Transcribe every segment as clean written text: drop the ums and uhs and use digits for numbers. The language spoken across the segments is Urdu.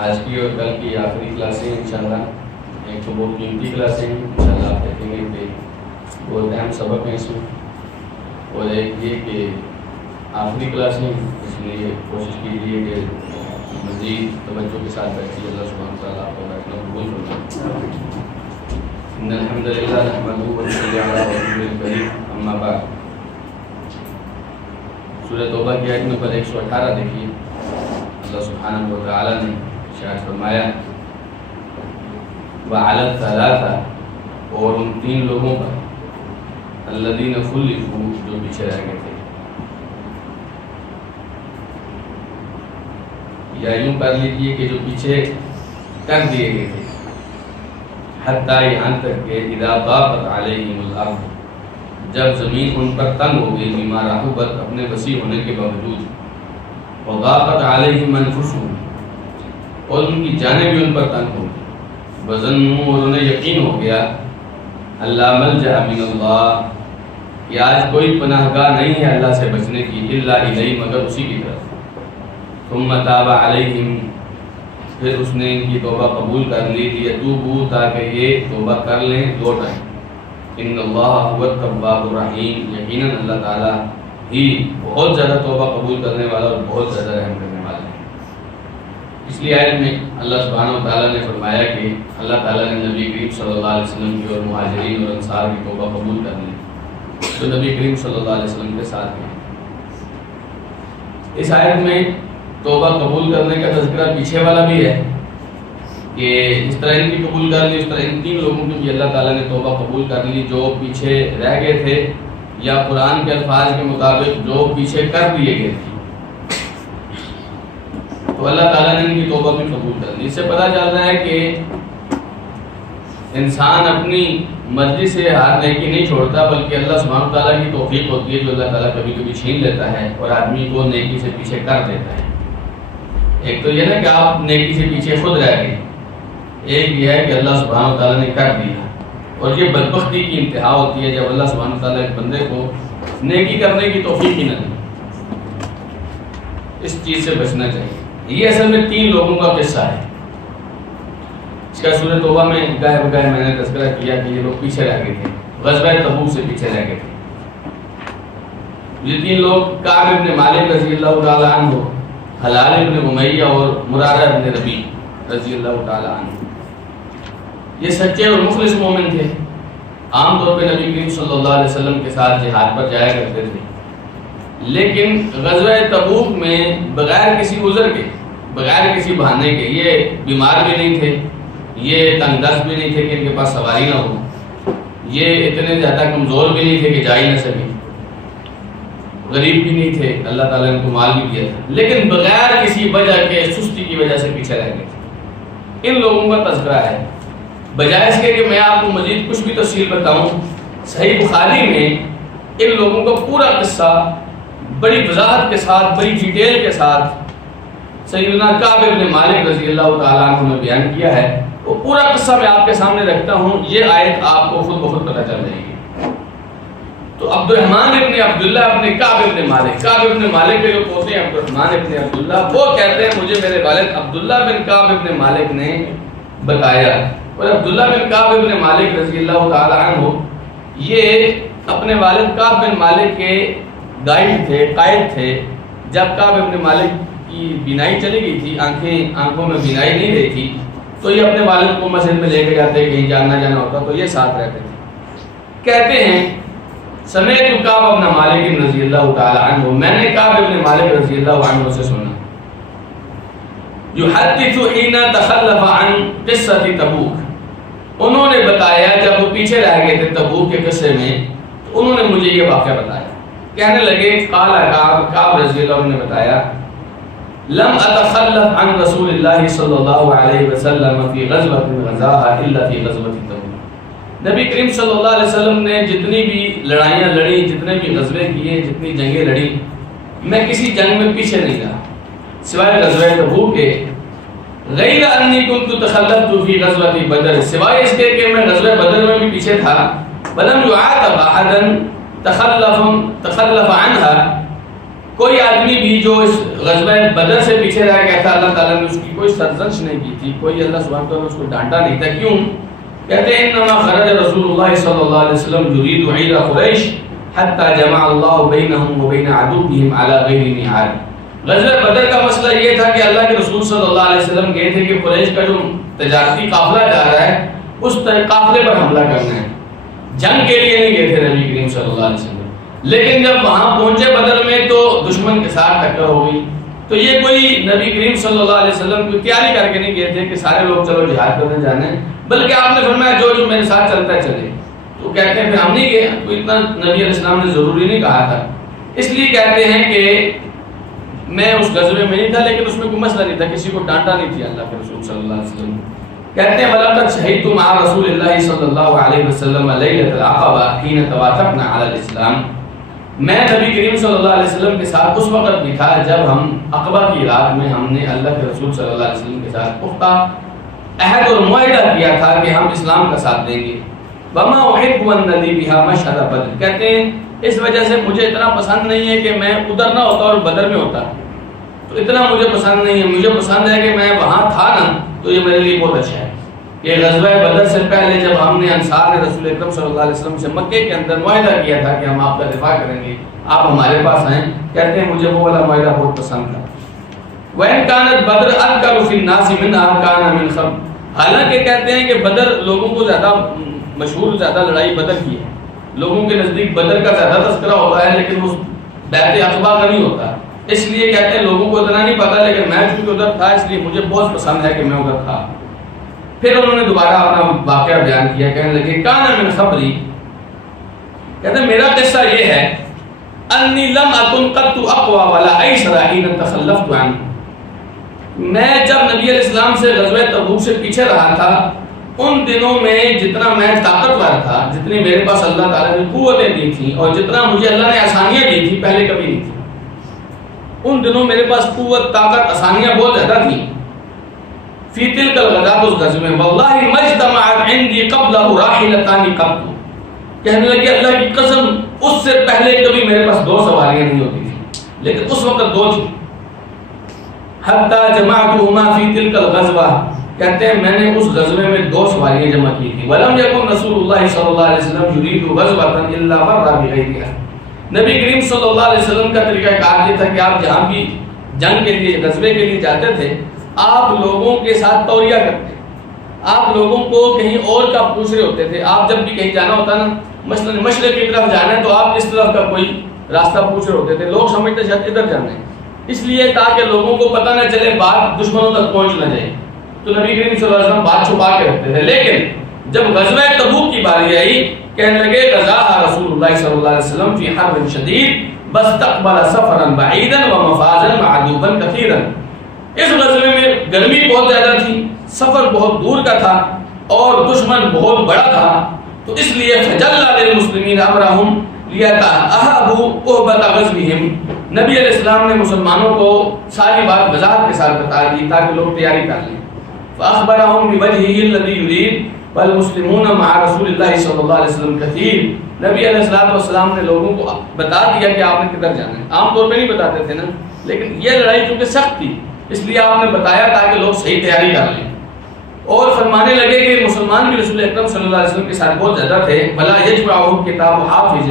آج کی اور کل کی آخری کلاسیں انشاءاللہ، ایک تو بہت قیمتی کلاسیں ہیں انشاءاللہ، آپ دیکھیں گے کہ بہت اہم سبق ہیں اس میں، اور ایک یہ کہ آخری کلاسیں، اس لیے کوشش کیجیے کہ مزید توجہ کے ساتھ بیٹھیے۔ اللہ سبحانہ وتعالیٰ آپ کو بیٹھنا قبول فرمائے۔ ان الحمد للہ نحمدہ ونصلی علی رسولہ الکریم، اما بعد۔ سورہ توبہ کی آیت نمبر 118 دیکھیے، اللہ سبحانہ وتعالیٰ نے ارشاد فرمایا وَعَلَى الثَّلَاثَةِ، اور ان 3 لوگوں پر الَّذِينَ خُلِّفُوا، جو پیچھے رہ گئے تھے، یا یوں کر لیجئے کہ جو پیچھے کر دیے گئے تھے، حتیٰ یہاں تک کہ اذا ضاقت علیہم الارض، جب زمین ان پر تنگ ہو گئی، بما رحبت، اپنے وسیع ہونے کے باوجود، وضاقت علیہم انفسہم، اور ان کی جانیں بھی ان پر تنگ ہو گئی، وظنوا، اور انہیں یقین ہو گیا، اللہ ملجأ من اللہ، کہ آج کوئی پناہ گاہ نہیں ہے اللہ سے بچنے کی، الا الیہ، مگر اسی کی طرف، ثم تاب علیہم، پھر اس نے ان کی توبہ قبول کر لی، لیتوبوا، تاکہ یہ توبہ کر لیں، لوٹ آئیں۔ ان اللہ هو التواب الرحیم، یقیناً اللہ تعالیٰ ہی بہت زیادہ توبہ قبول کرنے والا اور بہت زیادہ رحم کرنے والا ہے۔ اس لیے آیت میں اللہ سبحانہ وتعالیٰ نے فرمایا کہ اللہ تعالیٰ نے نبی کریم صلی اللہ علیہ وسلم کی اور مہاجرین اور انصار کی توبہ قبول کر لی، تو نبی کریم صلی اللہ علیہ وسلم کے ساتھ ہیں۔ اس آیت میں توبہ قبول کرنے کا تذکرہ پیچھے والا بھی ہے کہ اس طرح ان کی قبول کر لی، اس طرح ان 3 لوگوں کی بھی اللہ تعالیٰ نے توبہ قبول کر لی جو پیچھے رہ گئے تھے، یا قرآن کے الفاظ کے مطابق جو پیچھے کر دیے گئے تھے، تو اللہ تعالیٰ نے ان کی توبہ بھی قبول کر لی۔ اس سے پتہ چل رہا ہے کہ انسان اپنی مرضی سے ہر نیکی نہیں چھوڑتا، بلکہ اللہ سبحانہ تعالیٰ کی توفیق ہوتی ہے جو اللہ تعالیٰ کبھی کبھی چھین لیتا ہے اور آدمی کو نیکی سے پیچھے کر دیتا ہے۔ ایک تو یہ نا کہ آپ نیکی سے پیچھے خود رہ گئے، ایک یہ ہے کہ اللہ سبحانہ تعالیٰ نے کر دیا، اور یہ بدبختی کی انتہا ہوتی ہے جب اللہ سبحانہ تعالیٰ ایک بندے کو نیکی کرنے کی توفیق ہی نہ دے۔ اس چیز سے بچنا چاہیے۔ یہ اصل میں 3 لوگوں کا قصہ ہے، اس کا سورہ توبہ میں گاہے بگاہے میں نے تذکرہ کیا کہ یہ لوگ پیچھے رہ گئے تھے، غزوہ تبوک سے پیچھے رہ گئے تھے۔ یہ 3 لوگ کعب ابن مالک رضی اللہ تعالیٰ عنہ، حلال ابن امیہ اور مرارہ ابن ربیع رضی اللہ تعالیٰ عنہ، یہ سچے اور مخلص مومن تھے، عام طور پہ نبی کریم صلی اللہ علیہ وسلم کے ساتھ جہاد پر جایا کرتے تھے، لیکن غزوہ تبوک میں بغیر کسی عذر کے، بغیر کسی بہانے کے، یہ بیمار بھی نہیں تھے، یہ تنگ دست بھی نہیں تھے کہ ان کے پاس سواری نہ ہو، یہ اتنے زیادہ کمزور بھی نہیں تھے کہ جا ہی نہ سکیں، غریب بھی نہیں تھے، اللہ تعالیٰ نے ان کو مال بھی دیا تھا، لیکن بغیر کسی وجہ کے، سستی کی وجہ سے پیچھے رہ گئے تھے۔ ان لوگوں کا تذکرہ ہے، بجائے اس کے کہ میں آپ کو مزید کچھ بھی تفصیل بتاؤں، صحیح بخاری میں ان لوگوں کا پورا قصہ بڑی وضاحت کے ساتھ، بڑی ڈیٹیل کے ساتھ سیدنا کعب ابن مالک رضی اللہ تعالیٰ عنہ نے بیان کیا ہے، وہ پورا قصہ میں آپ کے سامنے رکھتا ہوں، یہ آیت آپ کو خود بخود پتہ چل جائے گی۔ تو عبد الرحمن ابن عبداللہ ابن کعب ابن مالک، کعب ابن مالک کے جو پوتے ہیں عبد الرحمن ابن عبداللہ، وہ کہتے ہیں مجھے میرے والد عبداللہ بن کعب ابن مالک نے بتایا، اور عبداللہ بن کعب ابن مالک رضی اللہ تعالیٰ عنہ یہ اپنے والد کعب بن مالک کے گائیڈ تھے، قائد تھے۔ جب کعب ابن مالک کی بینائی چلی گئی تھی، آنکھوں میں بینائی نہیں رہی تھی، تو یہ اپنے والد کو مسجد میں لے کے جاتے، کہیں جانا ہوتا تو یہ ساتھ رہتے تھے۔ کہتے ہیں سمیت کعب ابن مالک رضی اللہ تعالی عنہ، میں نے کعب ابن مالک رضی اللہ عنہ سے سنا، یحدث حین تخلف عن قصۃ تبوک، انہوں نے بتایا جب وہ پیچھے رہ گئے تھے تبوک کے قصے میں، تو انہوں نے مجھے یہ واقعہ بتایا، کہنے لگے قال کعب رضی اللہ عنہ نے بتایا لم اتخلف عن رسول اللہ صلی اللہ علیہ وسلم فی غزوۃ غزاها الا فی غزوۃ تبوک، نبی کریم صلی اللہ علیہ وسلم نے جتنی بھی لڑائیاں لڑی، جتنے بھی غزوے کیے، جتنی جنگیں لڑی، میں کسی جنگ میں پیچھے نہیں رہا سوائے غزوہ تبوک کے، غیر انی کنت تخلفت فی غزوۃ بدر، سوائے اس کے کہ میں غزوہ بدر میں بھی پیچھے تھا، ولم یعاتب احدا تخلف عنها، کوئی آدمی بھی جو اس غزوہ بدر سے پیچھے رہ گیا تھا اللہ تعالیٰ نے اس کی کوئی سرزنش نہیں کی تھی، کوئی اللہ سبحانہ وتعالیٰ نے اس کو ڈانٹا نہیں تھا. کیوں؟ کہتے ہیں انما خرج رسول اللہ صلی اللہ علیہ وسلم یرید عیر قریش حتی جمع اللہ بینہم و بین عدوہم علی غیر میعاد. غزوہ بدر کا مسئلہ یہ تھا کہ اللہ کے رسول صلی اللہ علیہ وسلم گئے تھے کہ قریش کا جو تجارتی قافلہ جا رہا ہے اس قافلے پر حملہ کرنا ہے، جنگ کے لیے نہیں گئے تھے نبی کریم صلی اللہ علیہ وسلم. لیکن جب وہاں پہنچے بدر میں تو دشمن کے ساتھ ٹکر ہو گئی. تو یہ کوئی نبی کریم صلی اللہ علیہ وسلم کی تیاری کر کے نہیں گئے تھے کہ سارے لوگ چلو جہاد کرنے جانے ہیں، بلکہ آپ نے فرمایا جو جو میرے ساتھ چلتا ہے چلے. تو کہتے ہیں پھر ہم نہیں گئے، تو اتنا نبی علیہ السلام نے ضروری نہیں کہا تھا. اس لیے کہتے ہیں کہ میں اس غزوے میں نہیں تھا، لیکن اس میں کوئی مسئلہ نہیں تھا، کسی کو ڈانٹا نہیں تھی اللہ کے رسول صلی اللہ علیہ وسلم. کہتے ہیں وَلَقَدْ شَهِدْتُ مَعَ رَسُولِ اللَّهِ صلی اللہ علیہ وسلم لَيْلَةَ الْعَقَبَةِ حِينَ تَوَافَقْنَا عَلَى الْإِسْلَامِ. میں نبی کریم صلی اللہ علیہ وسلم کے ساتھ اس وقت بھی تھا جب ہم عقبہ کی رات میں ہم نے اللہ کے رسول صلی اللہ علیہ وسلم کے ساتھ پختہ عہد اور معاہدہ کیا تھا کہ ہم اسلام کا ساتھ دیں گے. وَمَا أُحِبُّ أَنَّ لِي بِهَا مَشْهَدَ بَدْرٍ. کہتے ہیں اس وجہ سے مجھے اتنا پسند نہیں ہے کہ میں ادھر نہ ہوتا اور بدر میں ہوتا، تو اتنا مجھے پسند نہیں ہے. مجھے پسند ہے کہ میں وہاں تھا نا، تو یہ میرے لیے بہت اچھا ہے. یہ غزوہ بدر سے پہلے جب ہم نے انصار نے رسول اکرم صلی اللہ علیہ وسلم سے مکے کے اندر معاہدہ کیا تھا کہ ہم آپ کا دفاع کریں گے، آپ ہمارے پاس آئیں، کہتے ہیں مجھے وہ والا معاہدہ بہت پسند تھا. وَإِنْ كَانَتْ بَدْرٌ أَذْكَرُ فِي النَّاسِ مِنْهَا كَانَ مِنْ خَبْرٍ. حالانکہ کہتے ہیں کہ بدر لوگوں کو زیادہ مشہور، زیادہ لڑائی بدر کی ہے، لوگوں کے نزدیک بدر کا زیادہ تذکرہ ہوتا ہے، لیکن اس بیعت عقبہ کا نہیں ہوتا. اس لیے کہتے ہیں لوگوں کو اتنا نہیں پتا، لیکن میں چونکہ ادھر تھا اس لیے مجھے بہت پسند ہے کہ میں ادھر تھا. پھر انہوں نے دوبارہ اپنا واقعہ بیان کیا، کہنے لگے کان من خبری. کہتے ہیں میرا قصہ یہ ہے انی لم اکن قط اقوى ولا ایسر حين تخلفت عنه. میں جب نبی علیہ السلام سے غزوہ تبوک سے پیچھے رہا تھا، ان دنوں میں جتنا میں طاقتور تھا، جتنی میرے پاس اللہ تعالیٰ نے قوتیں دی تھیں اور جتنا مجھے اللہ نے آسانیاں دی تھی پہلے کبھی نہیں تھی. ان دنوں میرے پاس قوت، طاقت، آسانیاں بہت زیادہ تھیں. فی تلک الغزوۃ، اس غزوے میں واللہ مجتمعت عندی قبلہ راحلتان قط. کہنے لگے اللہ کی قسم اس سے پہلے کبھی میرے پاس دو سواریاں نہیں ہوتی تھی، لیکن اس وقت دو تھی. حتی جمعتهما فی تلک الغزوہ. کہتے ہیں میں نے اس غزوے میں دو سواریاں جمع کی تھی. ولم یکن رسول اللہ صلی اللہ علیہ وسلم یرید غزوۃ الا مر بغیرها. نبی کریم صلی اللہ علیہ وسلم کا طریقہ کار یہ تھا کہ آپ جہاں بھی جنگ کے لیے، غزوے کے لیے جاتے تھے، آپ لوگوں کے ساتھ توریہ کرتے، آپ لوگوں کو کہیں اور کا پوچھ رہے ہوتے تھے. آپ جب بھی کہیں جانا ہوتا نا، مثلا مشرق کی طرف جانا ہے تو آپ اس طرف کا کوئی راستہ پوچھ رہے ہوتے تھے. لوگ سمجھتے شاید ادھر جانا ہے، اس لیے تاکہ لوگوں کو پتہ نہ چلے، بات دشمنوں تک پہنچ نہ جائے. تو نبی کریم صلی اللہ علیہ وسلم بات چھپا کے رکھتے تھے. لیکن جب غزوہ تبوک کی باری آئی، کہنے لگے غزاها رسول اللہ صلی اللہ علیہ وسلم فی حرب شدید واستقبل سفرا بعیدا ومفازا معدوبا کثیرا. اس غزوے میں گرمی بہت زیادہ تھی، سفر بہت دور کا تھا اور دشمن بہت بڑا تھا. تو اس لیے فجلّ للمسلمین امرهم لیتأہبوا قربۃ غزوہم. نبی علیہ السلام نے مسلمانوں کو ساری بات وضاحت کے ساتھ بتا دی تاکہ لوگ تیاری کر لیں. فأخبرهم بوجهه الذي يريد والمسلمون مع رسول اللہ صلی اللہ علیہ وسلم کثیر. نبی علیہ السلام نے لوگوں کو بتا دیا کہ آپ نے کدھر جانا ہے. عام طور پہ نہیں بتاتے تھے نا، لیکن یہ لڑائی چونکہ سخت تھی اس لیے آپ نے بتایا تاکہ لوگ صحیح تیاری کر لیں. اور فرمانے لگے کہ مسلمان بھی رسول اکرم صلی اللہ علیہ وسلم کے ساتھ بہت زیادہ تھے. بلا یجمعهم کتاب حافظ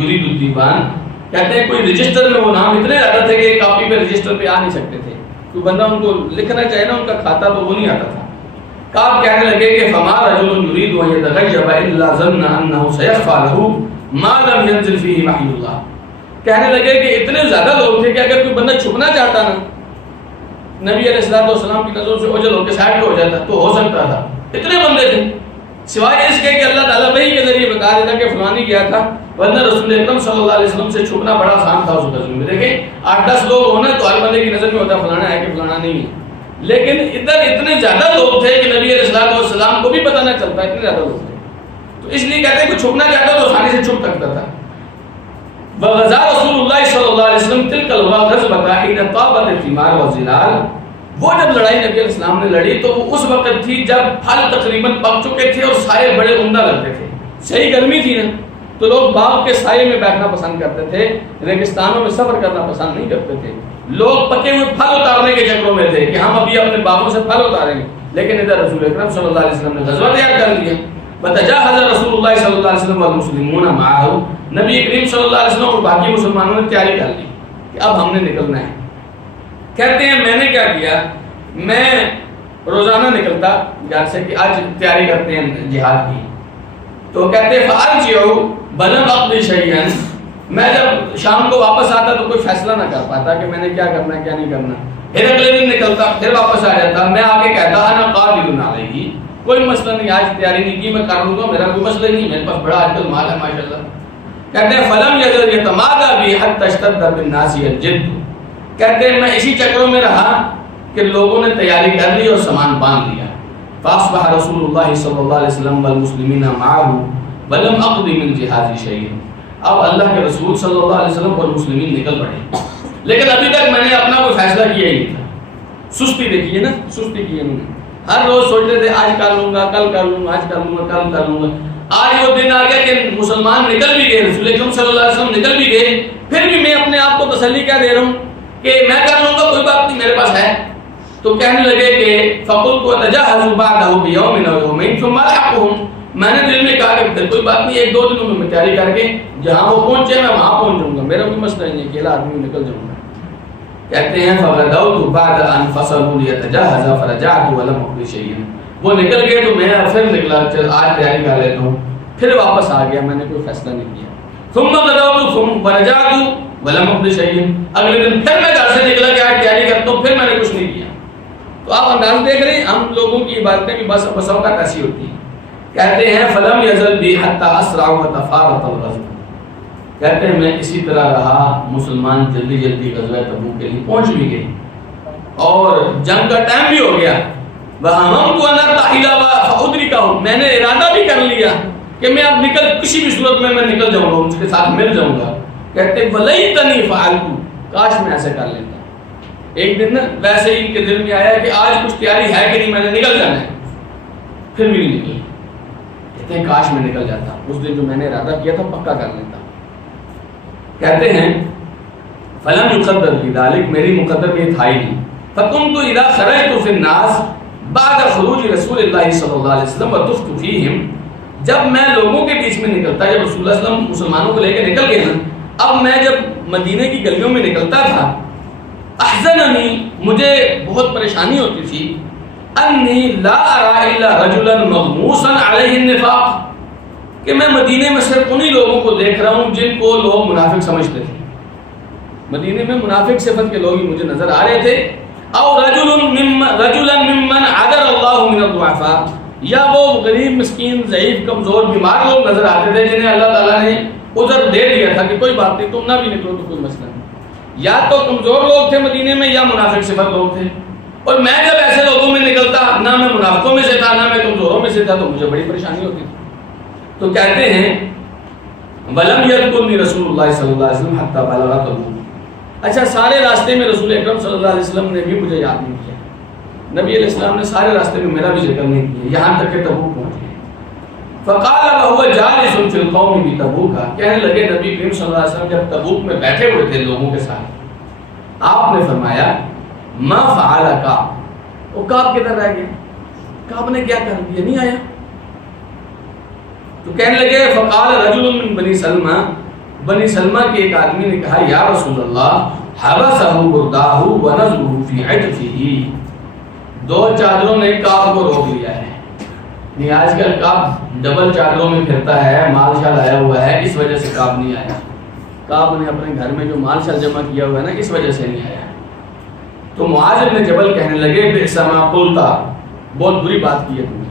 یرید الدیوان. کہتے ہیں کوئی رجسٹر میں وہ نام اتنے زیادہ تھے کہ کاپی پہ رجسٹر پہ آ نہیں سکتے تھے. کوئی بندہ ان کو لکھنا چاہے نا ان کا کھاتا تو وہ نہیں آتا تھا. کعب کہنے لگے کہ فما رجل یرید ان یتغیب الا ظن انه سيخفى له ما لم ينزل فيه وحی اللہ. کہنے لگے کہ اتنے زیادہ لوگ تھے کہ اگر کوئی بندہ چھپنا چاہتا نا، نبی علیہ السلام کی نظروں سے اوجھل ہو کے سائڈ ہو جاتا تو ہو سکتا تھا. اتنے بندے تھے، سوائے اس کے کہ اللہ تعالیٰ وحی کے ذریعے بتا دیتا کہ فلانی گیا تھا، ورنہ رسول اکرم صلی اللہ علیہ وسلم سے چھپنا بڑا آسان تھا اس غزوے میں. دیکھیں 8-10 لوگ ہونا تو ہر بندے کی نظر میں ہوتا فلانا ہے کہ فلانا نہیں ہے، لیکن ادھر اتنے زیادہ لوگ تھے کہ نبی علیہ السلام کو بھی پتہ نہ چلتا، اتنے زیادہ لوگ تھے. تو اس لیے کہتے ہیں کہ چھپنا چاہتا تو آسانی سے چھپ سکتا تھا. وغزا رسول اللہ صلی اللہ علیہ وسلم تلک الغزوۃ حین طابت الثمار والظلال. وہ جب لڑائی نبی علیہ السلام نے لڑی تو وہ اس وقت تھی جب پھل تقریباً پک چکے تھے اور سائے بڑے عمدہ لگتے تھے. صحیح گرمی تھی نا، تو لوگ باغ کے سائے میں بیٹھنا پسند کرتے تھے، ریگستانوں میں سفر کرنا پسند نہیں کرتے تھے۔ لوگ پکے ہوئے پھل اتارنے کے چکروں میں تھے کہ ہم ابھی اپنے باغوں سے پھل اتاریں گے، لیکن ادھر رسول اکرم صلی اللہ علیہ وسلم نے غزوہ تیار کر لیا۔ وتجهز رسول اللہ صلی اللہ علیہ وسلم والمسلمون معه، نبی کریم صلی اللہ علیہ وسلم اور باقی مسلمانوں نے تیاری کر لی کہ اب ہم نے نکلنا ہے۔ کہتے ہیں میں نے کیا کیا، میں روزانہ نکلتا گھر سے کہ آج تیاری کرتے ہیں جہاد کی، تو کہتے ہیں فارجعوا بلم اقضی شیئا، میں جب شام کو واپس آتا تو کوئی فیصلہ نہ کر پاتا کہ میں نے کیا کرنا ہے کیا نہیں کرنا، پھر اگلے دن نکلتا پھر واپس آ جاتا، میں آگے کہتا انا قادر علیہ، کوئی مسئلہ نہیں، آج تیاری نہیں کی میں کر لوں گا، میرا کوئی مسئلہ نہیں، میرے پاس بڑا آج کل مال ہے ماشاءاللہ۔ کہتے ہیں فلم یزل یتمادى بی حتی اشتد بالناس الجد، کہتے ہیں میں اسی چکروں میں رہا کہ لوگوں نے تیاری کر لی اور سامان باندھ لیا۔ فاصبح رسول اللہ صلی اللہ علیہ وسلم والمسلمین معه ولم اقضی من جہاز شیء، اب اللہ کے رسول صلی اللہ علیہ وسلم اور مسلمین نکل پڑے، لیکن ابھی تک میں نے اپنا کوئی فیصلہ کیا ہی نہیں تھا۔ سستی دیکھیے نا، سستی کی انہوں نے، ہر روز سوچتے تھے آج کر لوں گا، کل کر لوں گا، آج کر لوں گا، کل کر لوں گا۔ آج وہ دن آ گیا کہ مسلمان نکل بھی گئے، رسول اکرم صلی اللہ علیہ وسلم نکل بھی گئے، پھر بھی میں اپنے آپ کو تسلی کیا دے رہا ہوں کہ میں کر لوں گا، کوئی بات نہیں، میرے پاس ہے۔ تو کہنے لگے کہ فقلت وتجهز بعده بيوم او يومين ثم الحقهم، میں نے دل میں کہا کہ کوئی بات نہیں، ایک دو دنوں میں تیاری کر کے جہاں وہ پہنچے میں وہاں پہنچ جاؤں گا، میرا کوئی مسئلہ نہیں، اکیلا آدمی نکل جاؤں گا۔ کہتے ہیں فغدوت بعد ان فصلوا ليتجهز فرجعت ولم اقض شيئا، وہ نکل گئے تو میں پھر نکلا، چل آج تیاری کر لیتا ہوں، پھر واپس آ گیا، میں نے کوئی فیصلہ نہیں کیا۔ ثم غدوت ثم فرجعت ولم اقض شيئا، اگلے دن پھر میں گھر سے نکلا کہ آج تیاری کرتا ہوں، پھر میں نے کچھ نہیں کیا۔ تو آپ انداز دیکھ رہے ہیں ہم لوگوں کی عبادتیں بھی بس اوقات ایسی ہوتی ہیں۔ کہتے ہیں فلم یزل بی حتی اسرع وتفارط الغزو، کہتے ہیں میں اسی طرح رہا، مسلمان جلدی جلدی غزوہ تبوک کے لیے پہنچ بھی گئے اور جنگ کا ٹائم بھی ہو گیا۔ وہممت ان ارتحل فادرکہ، میں نے ارادہ بھی کر لیا کہ میں اب نکل کسی بھی صورت میں نکل جاؤں گا، ان کے ساتھ مل جاؤں گا۔ کہتے ہیں ولیتنی فعلت، کاش میں ایسے کر لیتا۔ ایک دن نا ویسے ہی ان کے دل میں آیا کہ آج کچھ تیاری ہے کہ نہیں، میں نے نکل جانا ہے، پھر بھی نہیں نکلی۔ کہتے ہیں کاش میں نکل جاتا، اس دن جو میں نے ارادہ کیا تھا پکا کر لیتا۔ کہتے ہیں فلم یقدر لذلک، میری مقدر میں تھا ہی نہیں۔ فکنت اذا خرجت فی الناس بعد خروج رسول اللہ صلی اللہ علیہ وسلم وطفت فیہم، جب میں لوگوں کے بیچ میں نکلتا، جب رسول اللہ صلی اللہ علیہ وسلم مسلمانوں کو لے کے نکل گئے نا، اب میں جب مدینے کی گلیوں میں نکلتا تھا، احزننی، مجھے بہت پریشانی ہوتی تھی، انی لا ارى الا رجلا مغموسا علیہ النفاق، کہ میں مدینے میں صرف انہی لوگوں کو دیکھ رہا ہوں جن کو لوگ منافق سمجھتے تھے۔ مدینے میں منافق صفت کے لوگ ہی مجھے نظر آ رہے تھے۔ او رجلا ممن عذر اللہ من الضعفاء، یا وہ غریب مسکین ضعیف کمزور بیمار لوگ نظر آتے تھے جنہیں اللہ تعالیٰ نے عذر دے دیا تھا کہ کوئی بات نہیں، تم نہ بھی نکلو تو کوئی مسئلہ نہیں۔ یا تو کمزور لوگ تھے مدینے میں یا منافق صفت لوگ تھے، اور میں جب ایسے لوگوں میں نکلتا، نہ میں منافقوں میں سے تھا نہ میں کمزوروں میں سے تھا، تو مجھے بڑی پریشانی ہوتی تھی۔ تو کہتے ہیں وَلَمْ يَذْكُرْنِي رسول اللہ صلی اللہ علیہ وسلم حَتَّى بَلَغَ تَبُوک، اچھا سارے راستے میں رسول اکرم صلی اللہ علیہ وسلم نے بھی مجھے یاد نہیں کیا، نبی علیہ السلام نے سارے راستے میں میرا بھی ذکر نہیں کیا، یہاں تک کہ تبوک پہنچ گئے۔ فقال وهو جالس في القوم بتبوک، کہنے لگے نبی کریم صلی اللہ علیہ وسلم جب تبوک میں بیٹھے ہوئے تھے لوگوں کے ساتھ، آپ نے فرمایا ما فعل کعب، وہ کعب کدھر رہ گیا، کعب نے کیا کر دیا، نہیں آیا؟ تو کہنے لگے فقال رجل من بنی سلمہ، بنی سلمہ کے ایک آدمی نے کہا یا رسول اللہ حبسہ برداہ ونزلہ فی عطفہ، دو چادروں نے کعب کو روک لیا ہے۔ نہیں آج کل کعب ڈبل چادروں میں پھرتا ہے، مال شال آیا ہوا ہے، اس وجہ سے کعب نہیں آیا۔ کعب نے اپنے گھر میں جو مال شال جمع کیا ہوا ہے نا، اس وجہ سے نہیں آیا۔ تو معاذ بن جبل کہنے لگے بئس ما قلت، بہت بری بات کی ہے تم نے،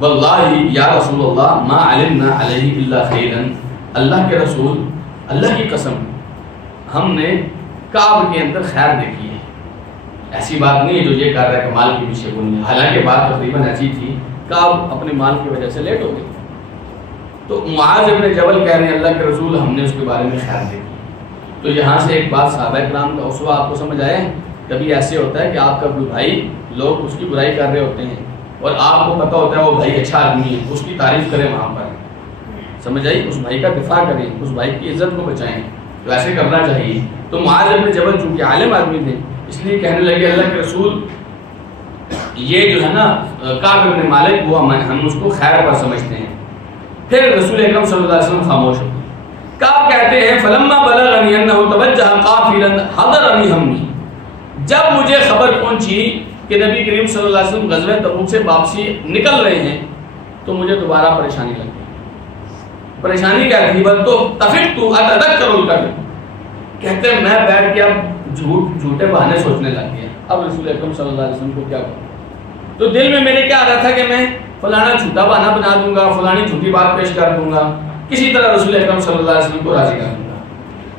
واللہ یا رسول اللہ ما علمنا علیہ الا خیرا، اللہ کے رسول اللہ کی قسم ہم نے کعب کے اندر خیر دیکھی ہے، ایسی بات نہیں ہے جو یہ کر رہا ہے کہ مال کے پیچھے بنی ہے، حالانکہ بات تقریباً ایسی تھی، کعب اپنے مال کی وجہ سے لیٹ ہو گئی۔ تو معاذ بن جبل کہہ رہے ہیں اللہ کے رسول ہم نے اس کے بارے میں خیر دیکھی۔ تو یہاں سے ایک بات صحابہ کرام کا اسوہ آپ کو سمجھ آیا ہے، کبھی ایسے ہوتا ہے کہ آپ کا کوئی بھائی، لوگ اس کی برائی کر رہے ہوتے ہیں اور آپ کو پتہ ہوتا ہے وہ بھائی اچھا آدمی ہے، اس کی تعریف کریں وہاں پر، سمجھ آئی؟ اس بھائی کا دفاع کریں، اس بھائی کی عزت کو بچائیں، تو ایسے کرنا چاہیے۔ تو معاذ بن جبل چونکہ عالم آدمی تھے، اس لیے کہنے لگے اللہ کے رسول یہ جو ہے نا کعب بن مالک وہ ہم اس کو خیر پر سمجھتے ہیں۔ پھر رسول اکرم صلی اللہ علیہ وسلم خاموش ہو گئے۔ کعب کہتے ہیں فلما بلغنی انہ توجہ قافلا حضرنی ہمی، جب مجھے خبر پہنچی کہ نبی کریم صلی اللہ علیہ وسلم غزوہ تبوک سے واپسی نکل رہے ہیں تو مجھے دوبارہ پریشانی لگ گئی۔ پریشانی کیا تھی؟ بل تو تفقت اتذکر الکذب، کہتے ہیں میں بیٹھ کے اب جھوٹے بہانے سوچنے لگ گیا، اب رسول اکرم صلی اللہ علیہ وسلم کو کیا کروں؟ تو دل میں میرے کیا آ رہا تھا کہ میں فلانا جھوٹا بہانہ بنا دوں گا، فلانی جھوٹی بات پیش کر دوں گا، کسی طرح رسول اکرم صلی اللہ علیہ وسلم کو راضی کر دوں گا۔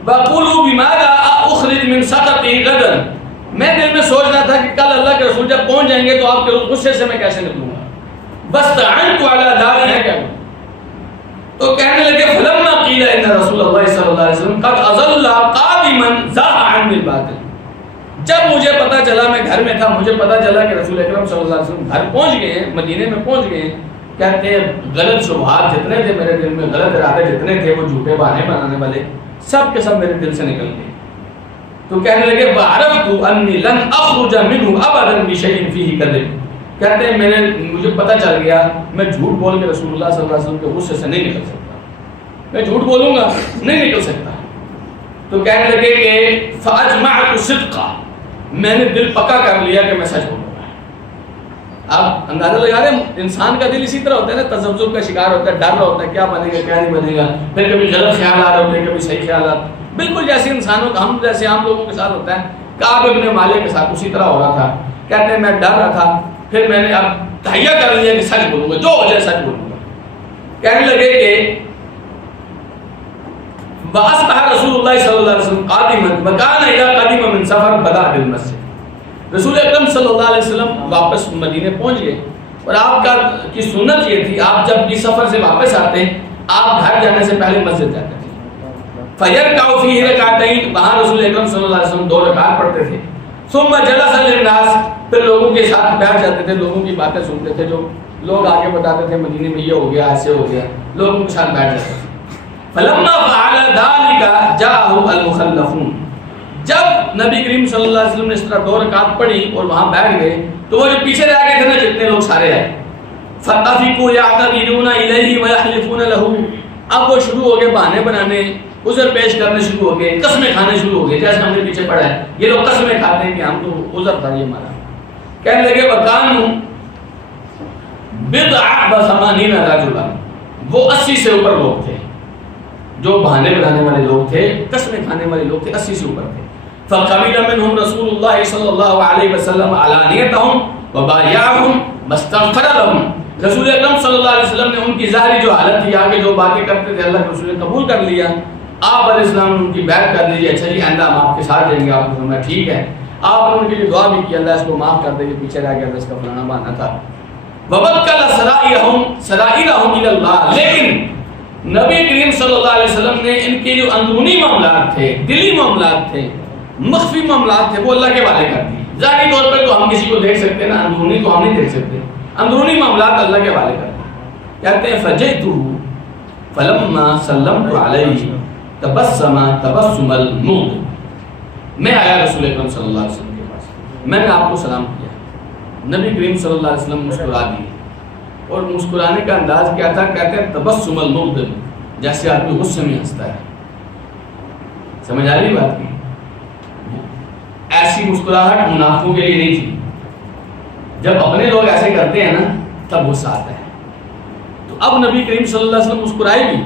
وَقُولُوا بِمَاذَا أُخْرِجْ مِنْ سَخَطِهِ غَدًا، میں دل میں سوچ رہا تھا کہ کل اللہ کے رسول جب پہنچ جائیں گے تو آپ کے غصے سے میں کیسے نکلوں گا، بَسْتَعَنْتُ عَلَى ذَلِكَ، کیا تو کہنے لگے فَلَمَّا قِيلَ إِنَّ رَسُولَ اللَّهِ صلی اللہ علیہ وسلم قَدْ أَضَلَّ قَادِمًا زَاحَ عَنِ الْبَاطِلِ، جب مجھے پتا چلا، میں گھر میں تھا، مجھے پتا چلا کہ رسول اکرم صلی اللہ علیہ وسلم گھر پہنچ گئے ہیں، مدینے میں پہنچ گئے ہیں، کہتے ہیں غلط شبہات جتنے تھے میرے دل میں، غلط ارادے جتنے تھے، وہ جھوٹے بہانے بنانے والے، سب کے سب میرے دل سے نکل گئے۔ تو کہنے لگے وَعَرَفْتُ أَنِّي لَنْ أَخْرُجَ مِنْهُ أَبَدًا بِشَيْءٍ فِيهِ كَذِبٌ، کہتے ہیں مجھے پتا چل گیا میں جھوٹ بول کے رسول اللہ صلی اللہ علیہ وسلم کے غصے سے نہیں نکل سکتا، میں جھوٹ بولوں گا نہیں نکل سکتا۔ تو کہنے لگے کہ فَأَجْمَعْتُ صِدْقًا، میں نے دل پکا کر لیا کہ میں سچ بولوں گا۔ آپ اندازہ لگا رہے ہیں انسان کا دل اسی طرح ہوتا ہے نا، تذبذب کا شکار ہوتا ہے، ڈر رہا ہوتا ہے کیا بنے گا کیا نہیں بنے گا، پھر کبھی غلط خیالات ہوتے ہیں کبھی صحیح خیالات، بالکل جیسے انسانوں کا ہم جیسے عام لوگوں کے ساتھ ہوتا ہے۔ کعب بن مالک کے ساتھ اسی طرح ہو رہا تھا، کہتے ہیں میں ڈر رہا تھا، پھر میں نے اب تہیہ کر لیا کہ سچ بولوں گا، جو ہو جائے سچ بولوں گا۔ کہنے لگے کہ وَأَصْبَحَ رسول اللہ صلی اللہ علیہ وسلم قادمًا وَكَانَ إِذَا قَدِمَ مِنْ سَفَرٍ بَدَأَ بِالْمَسْجِدِ، رسول اکرم صلی اللہ علیہ وسلم واپس مدینے پہنچ گئے، اور آپ کی سنت یہ تھی آپ جب بھی سفر سے واپس آتے آپ گھر جانے سے پہلے مسجد جاتے تھے۔ فَيَرْكَعُ فِيهِ رَكْعَتَيْنِ، وہاں رسول اکرم صلی اللہ علیہ وسلم 2 رکعت پڑھتے تھے۔ ثُمَّ جَلَسَ لِلنَّاسِ، پھر لوگوں کے ساتھ بیٹھ جاتے تھے، لوگوں کی باتیں سنتے تھے، جو لوگ آگے بتاتے تھے مدینے میں یہ ہو گیا ایسے ہو گیا، لوگوں کے ساتھ بیٹھ جاتے تھے۔ فَلَمَّا فَعَلَ ذَلِكَ جَاءَهُ الْمُخَلَّفُونَ، جب نبی کریم صلی اللہ علیہ وسلم نے اس طرح 2 رکعت پڑھی اور وہاں بیٹھ گئے تو وہ جو پیچھے رہ گئے تھے نا جتنے لوگ سارے آئے، فَطَفِقُوا يَعْتَذِرُونَ إِلَيْهِ وَيَحْلِفُونَ لَهُ، اب وہ شروع ہو گئے بہانے بنانے، عذر پیش کرنے شروع ہو گئے، قسمیں کھانے شروع ہو گئے، جیسے ہم نے پیچھے پڑھا ہے یہ لوگ قسمیں کھاتے ہیں کہ ہم تو عذر تھا یہ ہمارا۔ کہنے لگے وَكَانُوا بِضْعَ وَثَمَانِينَ رَجُلًا، وہ 80 سے اوپر لوگ تھے، جو بہانے بنانے والے لوگ تھے، قسمیں کھانے والے لوگ تھے، 80 سے اوپر تھے۔ فَقَبِلَ مِنْهُمْ رَسُولُ اللَّهِ صلی اللہ علیہ وسلم عَلَانِيَتَهُمْ وَبَایَعَهُمْ وَاسْتَغْفَرَ لَهُمْ، رسول اکرم صلی اللہ علیہ وسلم نے ان کی ظاہری جو حالت تھی آگے جو باتیں کرتے تھے اللہ کے رسول نے قبول کر لیا، آپ علیہ السلام نے ان کی بیعت کر لی، اچھا جی آئندہ ہم آپ کے ساتھ جائیں گے، آپ نے فرمایا ٹھیک ہے، آپ نے ان کے لیے دعا بھی کی اللہ اس کو معاف کر دے کہ پیچھے رہ گیا تھا، اس کا فلانا بہانہ تھا۔ وَبَكَّلَ سَرَائِرَهُمْ إِلَى اللَّهِ، لیکن نبی کریم صلی اللہ علیہ وسلم نے ان کے جو اندرونی معاملات تھے، دلی معاملات تھے، مخفی معاملات تھے، وہ اللہ کے حوالے کر دی۔ ظاہری طور پر تو ہم کسی کو دیکھ سکتے ہیں نا، اندرونی تو ہم نہیں دیکھ سکتے، اندرونی معاملات اللہ کے حوالے کر دی۔ کہتے ہیں فَجِئْتُهُ فَلَمَّا سَلَّمْتُ عَلَيْهِ تَبَسَّمَ تَبَسُّمَ الْمُغْضِ، میں آیا رسول اکرم صلی اللہ علیہ وسلم کے پاس، میں نے آپ کو سلام کیا، نبی کریم صلی اللہ علیہ وسلم مسکرا دیے، اور مسکرانے کا انداز کیا تھا؟ کہتے ہیں تبسم المغضب، جیسے آدمی غصے میں ہنستا ہے۔ سمجھ آ رہی بات کی؟ ایسی مسکراہٹ منافقوں کے لیے نہیں تھی، جب اپنے لوگ ایسے کرتے ہیں نا تب غصہ آتا ہے۔ تو اب نبی کریم صلی اللہ علیہ وسلم مسکرائے بھی،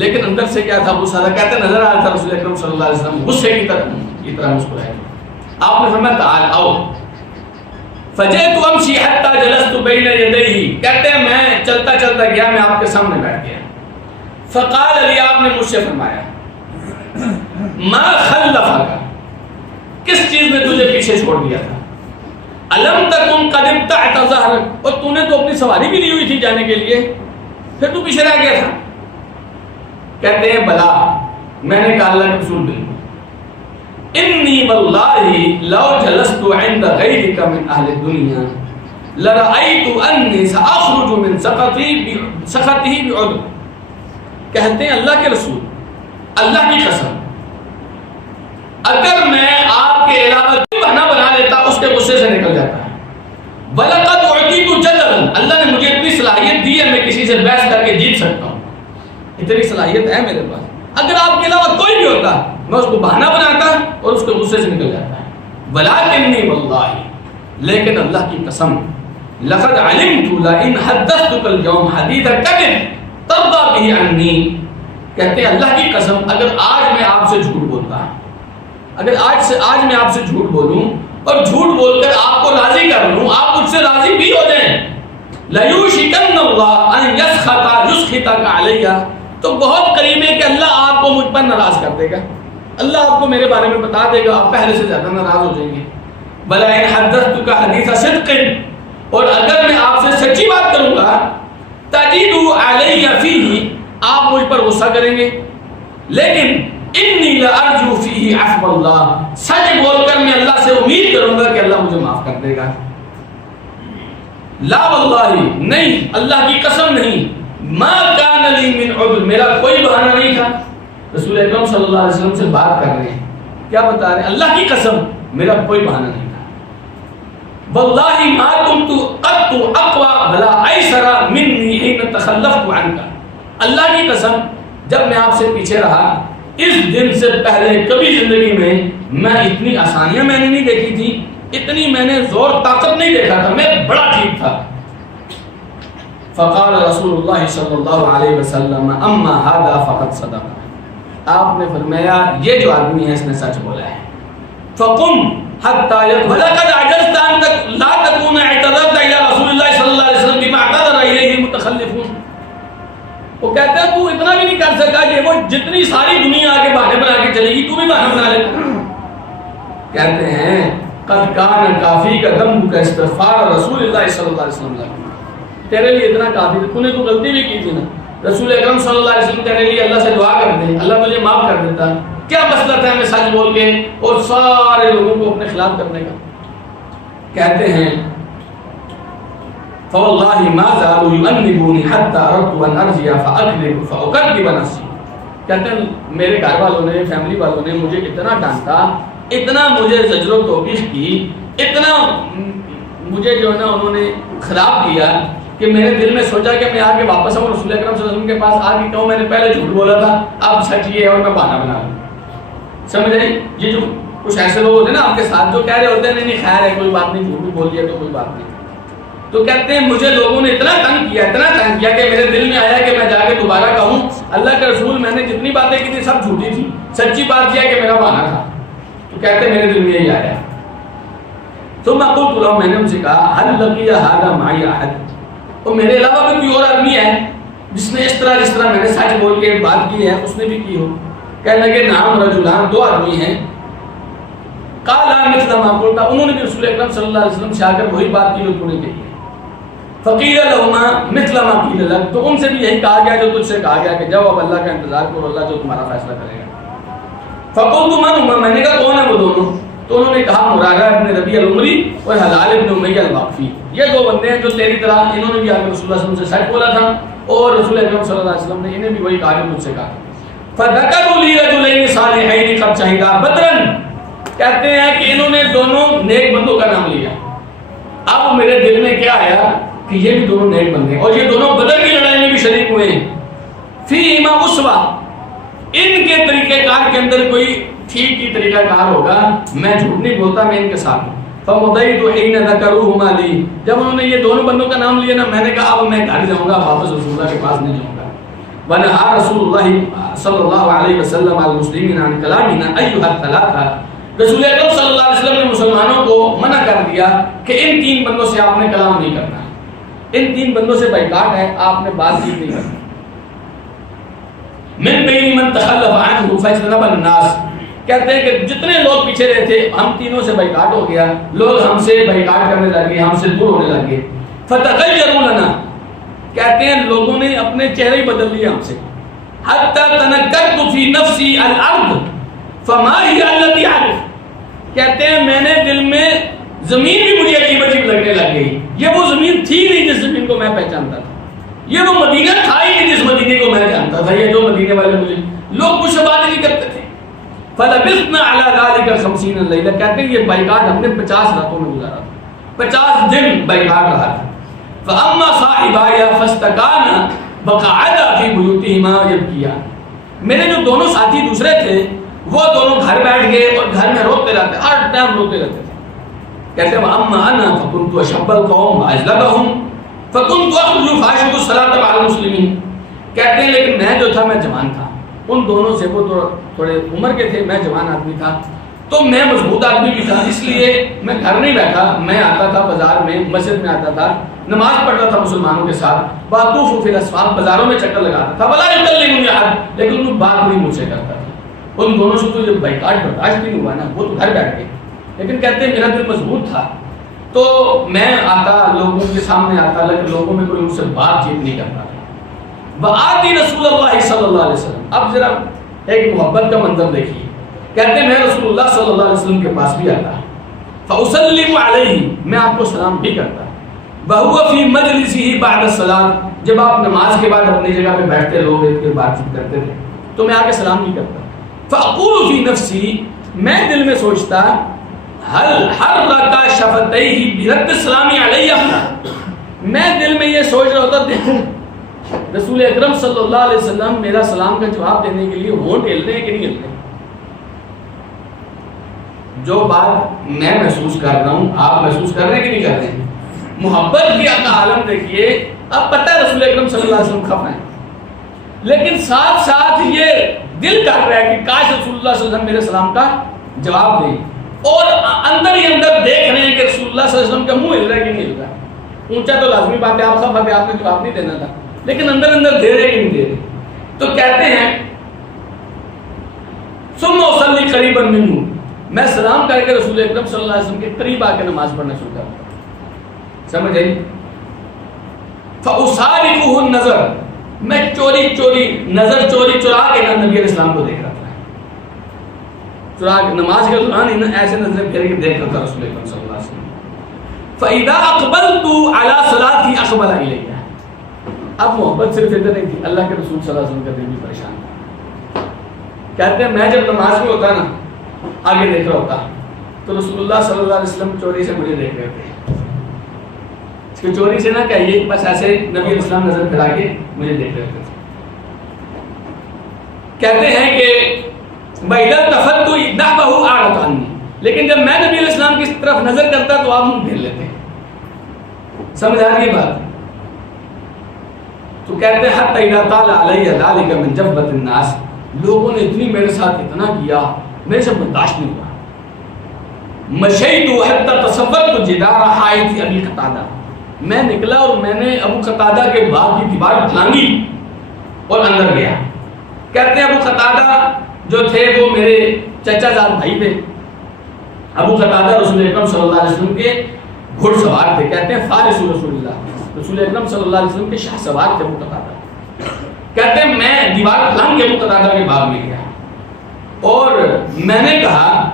لیکن اندر سے کیا تھا؟ غصہ تھا۔ کہتے نظر آ رہا تھا رسول اکرم صلی اللہ علیہ وسلم غصے کی طرح مسکرائے، آپ نے فرمایا تعال آؤ، فجئت امشی حتی جلست بین یدیہ، کہتے ہیں میں چلتا چلتا گیا، میں آپ کے سامنے بیٹھ گیا، فقال علی، آپ نے مجھ سے فرمایا ما خلفک، کس چیز نے تجھے پیچھے چھوڑ دیا تھا؟ الم تکن قد ابتعت ظہرک، اور تو نے تو اپنی سواری بھی لی ہوئی تھی جانے کے لیے، پھر تو پیچھے رہ گیا تھا۔ کہتے ہیں بلا، میں نے کہا اللہ کے رسول بالکل، انی واللہ لو جلست عند غیرک من اہل الدنیا لرأیت انی سأخرج من سخطہ بعذر، کہتے ہیں اللہ کے رسول اللہ کی قسم اگر میں آپ کے علاوہ کوئی بہانہ بنا لیتا اس کے غصے سے نکل جاتا ہے. وَلَقَدْ أُعْطِيتُ جَدَلًا اللہ نے مجھے اتنی صلاحیت دی ہے میں کسی سے بحث کر کے جیت سکتا ہوں, اتنی صلاحیت ہے میرے پاس. اگر آپ کے علاوہ کوئی بھی ہوتا میں اس کو بہانہ بناتا اور اس کے غصے سے نکل جاتا ہے. وَلَكِنِّي وَاللَّهِ لیکن اللہ کی قسم لَقَدْ عَلِمْتُ لَإِنْ حَدَّثْتُكَ الْيَوْمَ حَدِيثَ كَذِبٍ تَرْضَىٰ بِهِ عَنِّي کہتے ہیں اللہ کی قسم اگر آج میں آپ سے جھوٹ بولتا اگر آج میں آپ سے جھوٹ بولوں اور جھوٹ بول کر آپ کو راضی کر لوں آپ مجھ سے راضی بھی ہو جائیں لَيُوشِكَنَّ اللَّهُ أَن يَسْخَطَ عَلَيَّ تو بہت قریب ہے کہ اللہ آپ کو مجھ پر ناراض کر دے گا. اللہ آپ کو میرے بارے میں بتا دے گا آپ پہلے سے زیادہ ناراض ہو جائیں گے. بَلَا إِنْ حَدَّثْتُكَ حَدِيثَ صِدْقٍ اور اگر میں آپ سے سچی بات کروں گا تَجِدُ عَلَيَّ فِيهِ آپ مجھ پر غصہ کریں گے لیکن انی لارجو فیہ عفو اللہ سچ بول کر میں اللہ سے امید کروں گا کہ اللہ مجھے معاف کر دے گا. لا واللہ نہیں اللہ کی قسم نہیں ما کان لی من عذر میرا کوئی بہانہ نہیں تھا. رسول اکرم صلی اللہ علیہ وسلم سے بات کر رہے ہیں کیا بتا رہے ہیں اللہ کی قسم میرا کوئی بہانہ نہیں تھا. واللہ ما كنت قط اقوى ولا ایسر منی حين تخلفت عنك اللہ کی قسم جب میں آپ سے پیچھے رہا اس دن سے پہلے کبھی زندگی میں اتنی آسانیاں میں نے نہیں دیکھی تھی اتنی میں نے زور طاقت نہیں دیکھا تھا میں بڑا ٹھیک تھا. فقال رسول اللہ صلی اللہ علیہ وسلم اما هذا فقد صدق آپ نے فرمایا یہ جو آدمی ہے اس نے سچ بولا ہے. فقم حتى ولقد عجزت ان لا تكون اعتذرت الى رسول الله صلی اللہ علیہ وسلم بما اعتذر الیہ المتخلفون وہ کہتا ہے تو اتنا بھی نہیں کر سکا کہ وہ جتنی ساری دنیا آگے بہانے بنا کے چلے گی تو بھی بہانے بنا لیتا. کہتے ہیں قد کان کافی کا دم کا استغفار رسول اللہ صلی اللہ علیہ وسلم تیرے لیے اتنا کافی تو نے تو غلطی بھی کی تھی نا رسول اکرم صلی اللہ علیہ وسلم تیرے لیے اللہ سے دعا کر دے اللہ مجھے معاف کر دیتا. کیا مسئلہ تھا میں سچ بول کے اور سارے لوگوں کو اپنے خلاف کرنے کا. کہتے ہیں فواللہ ما زالوا یؤنبونی حتی اردت ان ارجع فاکذب فاکذب نفسی کہتے ہیں میرے گھر والوں نے فیملی والوں نے مجھے اتنا ڈانٹا اتنا مجھے زجر و توبیخ کی اتنا مجھے جو ہے نا انہوں نے خراب کیا کہ میرے دل میں سوچا کہ میں آگے واپس آؤں رسول اکرم صلی اللہ علیہ وسلم کے پاس آگے کہوں میں نے پہلے جھوٹ بولا تھا اب سچ یہ ہے اور میں بہانہ بنا لوں. سمجھ رہے یہ جو کچھ ایسے لوگ ہوتے ہیں نا آپ کے ساتھ جو کہہ رہے ہوتے ہیں نہیں خیر ہے کوئی بات نہیں جھوٹ بھی بول دیا تو کوئی بات نہیں تو کہتے ہیں مجھے لوگوں نے اتنا تنگ کیا کہ میرے دل میں آیا کہ میں جا کے دوبارہ کہوں اللہ کے رسول میں نے جتنی باتیں کی تھی سب جھوٹی تھی سچی بات یہ ہے کہ میرا بہانہ تھا. تو کہتے ہیں میرے دل میں یہی آیا. تو میں قلت لهم میں نے ان سے کہا هل لقي هذا معي احد اور میرے علاوہ بھی کوئی اور آدمی ہے جس نے اس طرح میں نے سچ بول کے بات کی ہے اس نے بھی کی ہو. کہنے لگے نعم رجلان دو آدمی ہیں. قال مثل ما قلت انہوں نے بھی رسول اکرم صلی اللہ علیہ وسلم سے آ کر وہی بات کی جو تو نے کہی ہے. فقیل لهما مثل ما قیل لك تو ان سے بھی یہی کہا گیا جو تجھ سے کہا گیا کہ جاؤ اب اللہ کا انتظار کرو اللہ جو تمہارا فیصلہ کرے گا. فقلت من میں نے کہا کون ہے وہ دونوں تو انہوں نے کہا مرارہ ابن ربیع العمری اور حلال ابن امیہ الواقفی یہ دو بندے ہیں جو تیری طرح انہوں نے بھی آگے رسول اللہ صلی اللہ علیہ وسلم سے سچ بولا تھا اور رسول اکرم صلی اللہ علیہ وسلم نے انہیں بھی وہی کہا جو مجھ سے کہا. فذكروا لي رجلين صالحين قد شهدا بدرا کہتے ہیں کہ انہوں نے دونوں نیک بندوں کا نام لیا. اب میرے دل میں کیا آیا کہ یہ بھی دونوں نیک بندے ہیں اور یہ دونوں بدر کی لڑائی میں بھی شریک ہوئے ہیں. فیہما اسوہ ان کے طریقہ کار کے اندر کوئی ٹھیک کی طریقہ کار ہوگا میں جھوٹ نہیں بولتا میں ان کے ساتھ ہوں. فمضیت حین ذکروہما لی جب انہوں نے یہ دونوں بندوں کا نام لیا نا میں نے کہا اب میں گھر جاؤں گا واپس رسول اللہ کے پاس نہیں جاؤں گا. ونہا رسول اللہ صلی اللہ علیہ وسلم علی المسلمین عن کلامنا ایھا الثلاثہ رسول اکرم صلی اللہ علیہ وسلم نے مسلمانوں کو منع کر دیا کہ ان تین بندوں سے آپ نے کلام نہیں کرنا ان تین بندوں سے بائیکاٹ ہے آپ نے بات چیت نہیں کرنا. من بین من تخلف عنہ فاجتنب الناس کہتے ہیں کہ جتنے لوگ پیچھے رہے تھے ہم تینوں سے بائیکاٹ ہو گیا لوگ ہم سے بائیکاٹ کرنے لگے ہم سے دور ہونے لگے. فتغیروا لنا کہتے ہیں لوگوں نے اپنے چہرے ہی بدل لیے ہم سے. حتی تنکرت فی نفسی الارض فما ہی التی عارف کہتے ہیں میں نے دل میں زمین بھی مجھے عجیب عجیب لگنے لگ گئی یہ وہ زمین تھی نہیں جس زمین کو میں پہچانتا تھا. یہ وہ مدینہ تھا ہی نہیں جس مدینے کو میں جانتا تھا. یہ جو مدینے والے مجھے لوگ مجھ سے بات نہیں کرتے تھے. فلبثنا علی ذلک 50 لیلہ. کہتے ہیں یہ بائیکاٹ ہم نے 50 راتوں میں گزارا تھا, 50 دن بائیکاٹ رہا تھا. فاما صاحبایا فاستکانا وقعدا فی بیوتہما یبکیان. میرے جو دونوں ساتھی دوسرے تھے وہ دونوں گھر بیٹھ گئے اور گھر میں روتے رہتے, ہر ٹائم روتے رہتے تھے. کہتے ہیں واما انا فكنت اشب القوم اجلبهم فكنت اخرج فاشهد الصلاه مع المسلمين. کہتے ہیں لیکن میں جو تھا میں جوان تھا, ان دونوں سے وہ تھوڑے عمر کے تھے, میں جوان آدمی تھا, تو میں مضبوط آدمی بھی تھا, اس لیے میں گھر نہیں بیٹھا, میں آتا تھا بازار میں, مسجد میں آتا تھا, نماز پڑھتا تھا مسلمانوں کے ساتھ, باطوف فی الاسواق, بازاروں میں چکر لگاتا تھا, ولا یکلمنی احد, لیکن ان بات نہیں مجھ سے کرتا تھا. ان دونوں سے تو جب بائیکاٹ برداشت نہیں ہوا نا, وہ تو گھر بیٹھ گئے, لیکن کہتے ہیں میرا دل مضبوط تھا, تو میں آتا, لوگوں کے سامنے آتا, لیکن لوگوں میں کوئی ان سے بات چیت نہیں کرتا تھا. وآتی رسول اللہ صلی اللہ علیہ وسلم. اب ذرا ایک محبت کا منظر دیکھیے. کہتے ہیں میں رسول اللہ صلی اللہ علیہ وسلم کے پاس بھی آتا, فاسلم علیہ, میں آپ کو سلام بھی کرتا, وہو فی مجلسہ بعد الصلاۃ, جب آپ نماز کے بعد اپنی جگہ پہ بیٹھتے لوگ ایک کے بات چیت کرتے تھے تو میں آ کے سلام نہیں کرتا. فاقول فی نفسی, میں دل میں سوچتا, هل حرک شفتیہ برد السلام علیہ, میں دل میں یہ سوچ رہا ہوتا رسول اکرم صلی اللہ علیہ وسلم میرا سلام کا جواب دینے کے لیے ہونٹ ہلتے ہیں کہ نہیں ہلتے. جو بات میں محسوس کر رہا ہوں آپ محسوس کر رہے ہیں کہ نہیں کر رہے ہیں. محبت کی عالم دیکھیے. اب پتہ ہے رسول اکرم صلی اللہ علیہ وسلم خفا ہیں, لیکن ساتھ ساتھ یہ دل کر رہا ہے کہ کاش رسول اللہ صلی اللہ علیہ وسلم میرے سلام کا جواب دیں, اور اندر ہی اندر دیکھ رہے ہیں کہ رسول اللہ صلی اللہ علیہ وسلم کا منہ ہل رہا ہے کہ نہیں ہل رہا. اونچا تو لازمی بات ہے, آپ خفا تھے, آپ نے جواب نہیں دینا تھا, لیکن اندر اندر دے رہے کہ نہیں دے رہے. تو کہتے ہیں ثم اصلی قریبا منہ, میں سلام کر کے رسول اکرم صلی اللہ علیہ وسلم کے قریب آ کے نماز پڑھنا شروع کرتا. سمجھ آئی. فاصارفه النظر, میں چوری چوری نظر چوری چرا کے نبی علیہ السلام کو دیکھ رہا تھا, چرا نماز کے دوران ہی ایسے نظر پھیر کے دیکھ رہا تھا رسول اکرم صلی اللہ علیہ وسلم. فاذا اقبلت على صلاتي اقبل الیہ. اب محبت صرف ادھر نہیں تھی, اللہ کے رسول صلی اللہ علیہ وسلم کا دل بھی پریشان تھا. کہتے ہیں میں جب نماز میں ہوتا نا, آگے دیکھ رہا ہوتا, تو رسول اللہ صلی اللہ علیہ وسلم چوری سے مجھے دیکھ رہے تھے. اس کی چوری سے نہ کہیے, بس ایسے نبی علیہ السلام نظر پھیلا کے مجھے دیکھ رہے تھے. کہتے ہیں کہ بَإِذَا الْتَفَتُّ نَحْوَهُ أَعْرَضَ عَنِّي, لیکن جب میں نبی علیہ السلام کی طرف نظر کرتا تو آپ منہ پھیر لیتے. سمجھ آ رہی بات. تو کہتے ہیں حتی اذا طال علیہ ذلک من جبۃ الناس, لوگوں نے اتنی میرے ساتھ اتنا کیا, میرے سے برداشت نہیں ہوا. مشیت حتی تصورت جدار حائط ابی قتادہ, میں نکلا اور میں نے ابو قتادہ کے باغ کی دیوار پھلانگی اور اندر گیا. کہتے ہیں ابو قتادہ جو تھے وہ میرے چچا زاد بھائی تھے. ابو قتادہ رسول اکرم صلی اللہ علیہ وسلم کے گھڑ سوار تھے. کہتے ہیں فارس رسول اللہ, رسول اکرم صلی اللہ علیہ وسلم کے شاہ سوار تھے ابو قتادہ. کہتے ہیں میں دیوار پھلانگ کے ابو قتادہ کے باغ میں گیا اور میں نے کہا,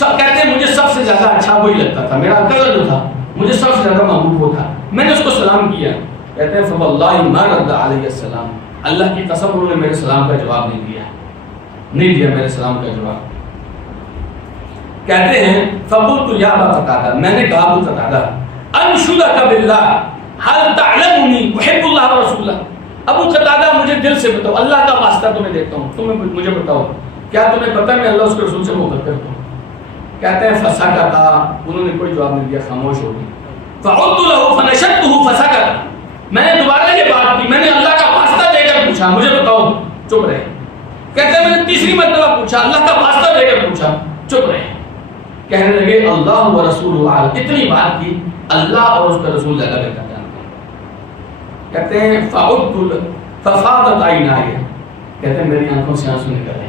سب کہتے ہیں مجھے سب سے زیادہ اچھا وہی لگتا تھا, میرا کزن جو تھا مجھے سب سے زیادہ محبوب وہ تھا. میں نے اس کو سلام کیا. کہتے ہیں فواللہ ما رد علیہ السلام, اللہ کی قسم انہوں نے میرے سلام کا جواب نہیں دیا میرے سلام کا جواب. کہتے ہیں فقلت یا ابا قتادہ, میں نے کہا ابو قتادہ انشدک باللہ هل تعلمنی احب اللہ ورسولہ. ابو قتادہ مجھے دل سے بتاؤ, اللہ کا واسطہ تمہیں دیکھتا ہوں, تمہیں مجھے بتاؤ کیا تمہیں پتہ ہے میں اللہ اس کے رسول سے محبت کرتا ہوں. کہتے ہیں فسکت, انہوں نے کوئی جواب نہیں دیا, خاموش ہو گئی. فعدت له فنشدته فسکت, میں نے دوبارہ یہ بات کی, میں نے اللہ کا واسطہ دے کر پوچھا مجھے بتاؤ, چپ رہے. کہتے ہیں میں نے تیسری مرتبہ پوچھا, اللہ کا واسطہ دے کر پوچھا, چپ رہے. کہنے لگے اللہ و رسول عالم, اتنی بات کی, اللہ اور اس کا رسول زیادہ بہتر جانتے ہیں. کہتے ہیں فعدت ففاضت عینایا, کہتے ہیں میری آنکھوں سے آنسو نکل رہے.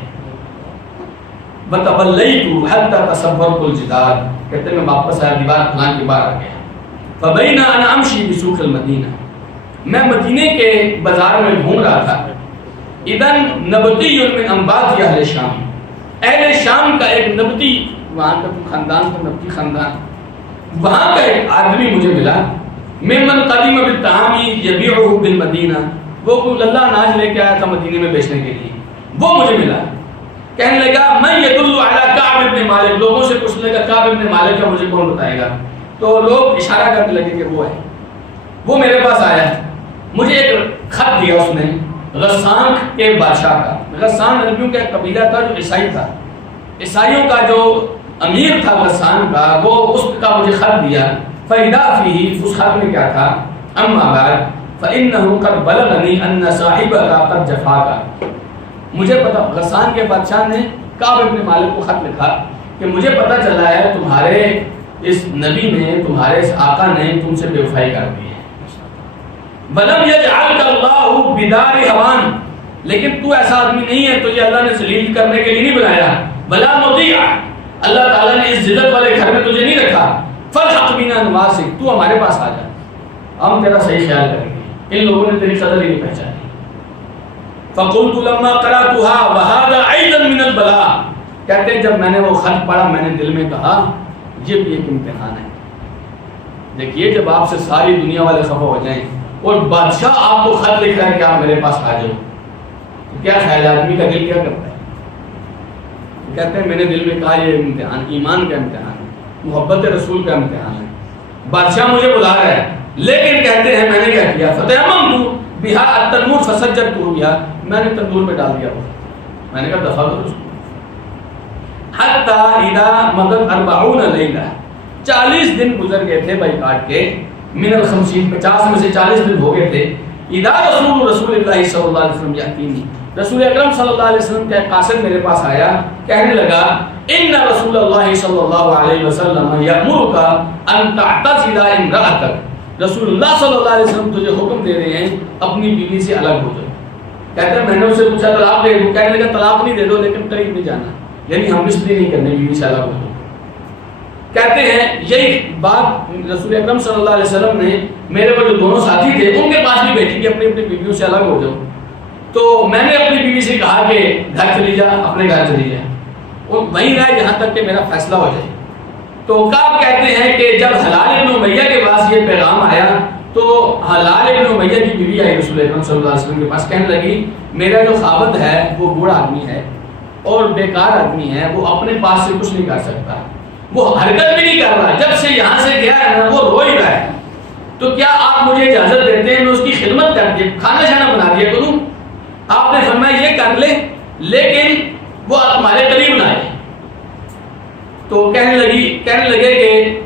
بتبلیت حتی تصورت الجدار, کہتے ہیں میں واپس آیا, دیوار پھلان کے باہر آ گیا. فبین انا امشی بسوق المدینہ, میں مدینے کے بازار میں گھوم رہا تھا. اذن نبتی من انبات اہل شام, اہل شام کا ایک نبتی, وہاں کا خاندان تھا نبتی خاندان, وہاں کا ایک آدمی مجھے ملا. ممن قدیم بالطعام یبیعہ بالمدینہ، وہ اللہ اناج لے کے آیا تھا مدینے میں بیچنے کے لیے، وہ مجھے ملا۔ کہنے لگا میں یدل علی کعب بن مالک، لوگوں سے پوچھنے لگا کعب بن مالک کا مجھے کون بتائے گا؟ تو لوگ اشارہ کرنے لگے کہ وہ ہے، وہ میرے پاس آیا، مجھے ایک خط دیا اس نے غسان کے بادشاہ کا۔ غسان عربیوں کا ایک قبیلہ تھا جو عیسائی تھا، عیسائیوں کا جو امیر تھا غسان کا، وہ اس کا مجھے خط دیا۔ فَإِذَا فِيهِ، اس خط میں کیا تھا؟ اما بعد فَإِنَّهُ قَدْ بَلَغَنِي أَنَّ صَاحِبَكَ قَدْ جَفَاكَ، مجھے پتا، غسان کے بادشاہ نے کعب بن مالک کو خط لکھا کہ مجھے پتا چلا ہے تمہارے اس نبی نے، تمہارے اس آقا نے تم سے بے وفائی کر دی ہے۔ وَلَمْ يَجْعَلْكَ اللَّهُ بِدَارِ هَوَانٍ، لیکن تو ایسا آدمی نہیں ہے، تجھے اللہ نے ذلیل کرنے کے لیے نہیں بنایا۔ وَلَا مُطِيعًا، اللہ تعالیٰ نے اس ذلت والے گھر میں تجھے نہیں رکھا۔ فَالْحَقْ بِنَا نُوَاسِكَ، تو ہمارے پاس آ جا، ہم تیرا صحیح خیال کریں گے۔ ان لوگوں نے تیری قدر ہی نہیں پہچانی۔ فَقُلْتُ لَمَّا قَرَأْتُهَا وَهَذَا أَيْضًا مِنَ الْبَلَاءِ، کہتے ہیں جب میں نے وہ خط پڑھا میں نے دل میں کہا یہ بھی ایک امتحان ہے۔ دیکھیے جب آپ سے ساری دنیا والے خفا ہو جائیں اور بادشاہ آپ کو خط لکھ رہا ہے کہ آپ میرے پاس آ جاؤ، تو کیا خیال آدمی کا دل کیا کرتا ہے؟ کہتے ہیں میں نے دل میں کہا یہ امتحان ایمان کا امتحان ہے، محبت رسول کا امتحان ہے، بادشاہ مجھے بلا رہا ہے، لیکن کہتے ہیں میں نے کیا کیا؟ فَتَيَمَّمْتُ بِهَا التَّنُّورَ فَسَجَّدْتُهُ بِهَا، میں نے تندور میں ڈال دیا وہ، میں نے کہا دفع کرو اس کو۔ حَتَّى إِذَا مَضَتْ 40 لَيْلَةً، 40 دن گزر گئے تھے بائی کاٹ کے، من ال50، 50 میں سے 40 دن ہو گئے تھے۔ اذا رسول اللہ صلی اللہ علیہ وسلم یاتینی، رسول اکرم صلی اللہ علیہ وسلم کا قاصد میرے پاس آیا، کہنے لگا ان رسول اللہ صلی اللہ علیہ وسلم یامرک ان تعتزل امرأتک، رسول اللہ صلی اللہ علیہ وسلم تجھے حکم دے رہے ہیں اپنی بیوی سے الگ ہو جاؤ۔ کہتے ہیں میں نے اسے پوچھا طلاق دے دو، کہنے لگا طلاق نہیں دے دو لیکن قریب نہیں جانا، یعنی ہم مستری نہیں کرنے، بیوی سے الگ ہو جاؤ۔ کہتے ہیں یہی بات رسول اکرم صلی اللہ علیہ وسلم نے میرے وہ جو دونوں ساتھی تھے ان کے پاس بھی بھیجی کہ اپنی اپنی بیویوں سے الگ ہو جاؤ۔ تو میں نے اپنی بیوی سے کہا کہ گھر چلی جا، اپنے گھر چلی جا، اور وہیں رہے جہاں تک کہ میرا فیصلہ ہو جائے۔ تو کعب کہتے ہیں کہ جب حلال ابن امیہ کے پاس یہ پیغام آیا تو حلال ابن امیہ کی بیوی آئی رسول اکرم صلی اللہ علیہ وسلم کے پاس، کہنے لگی میرا جو خاوند ہے وہ بوڑھا آدمی ہے اور بیکار آدمی ہے، وہ اپنے پاس سے کچھ نہیں کر سکتا، وہ حرکت بھی نہیں کر رہا، جب سے یہاں سے گیا ہے نا وہ رو ہی رہا ہے، تو کیا آپ مجھے اجازت دیتے ہیں میں اس کی خدمت کر دیا، کھانا شانا بنا دیا کروں؟ آپ نے فرمایا یہ کر لے لیکن وہ تمہارے قریب نہ آئے۔ تو کہنے لگے کہ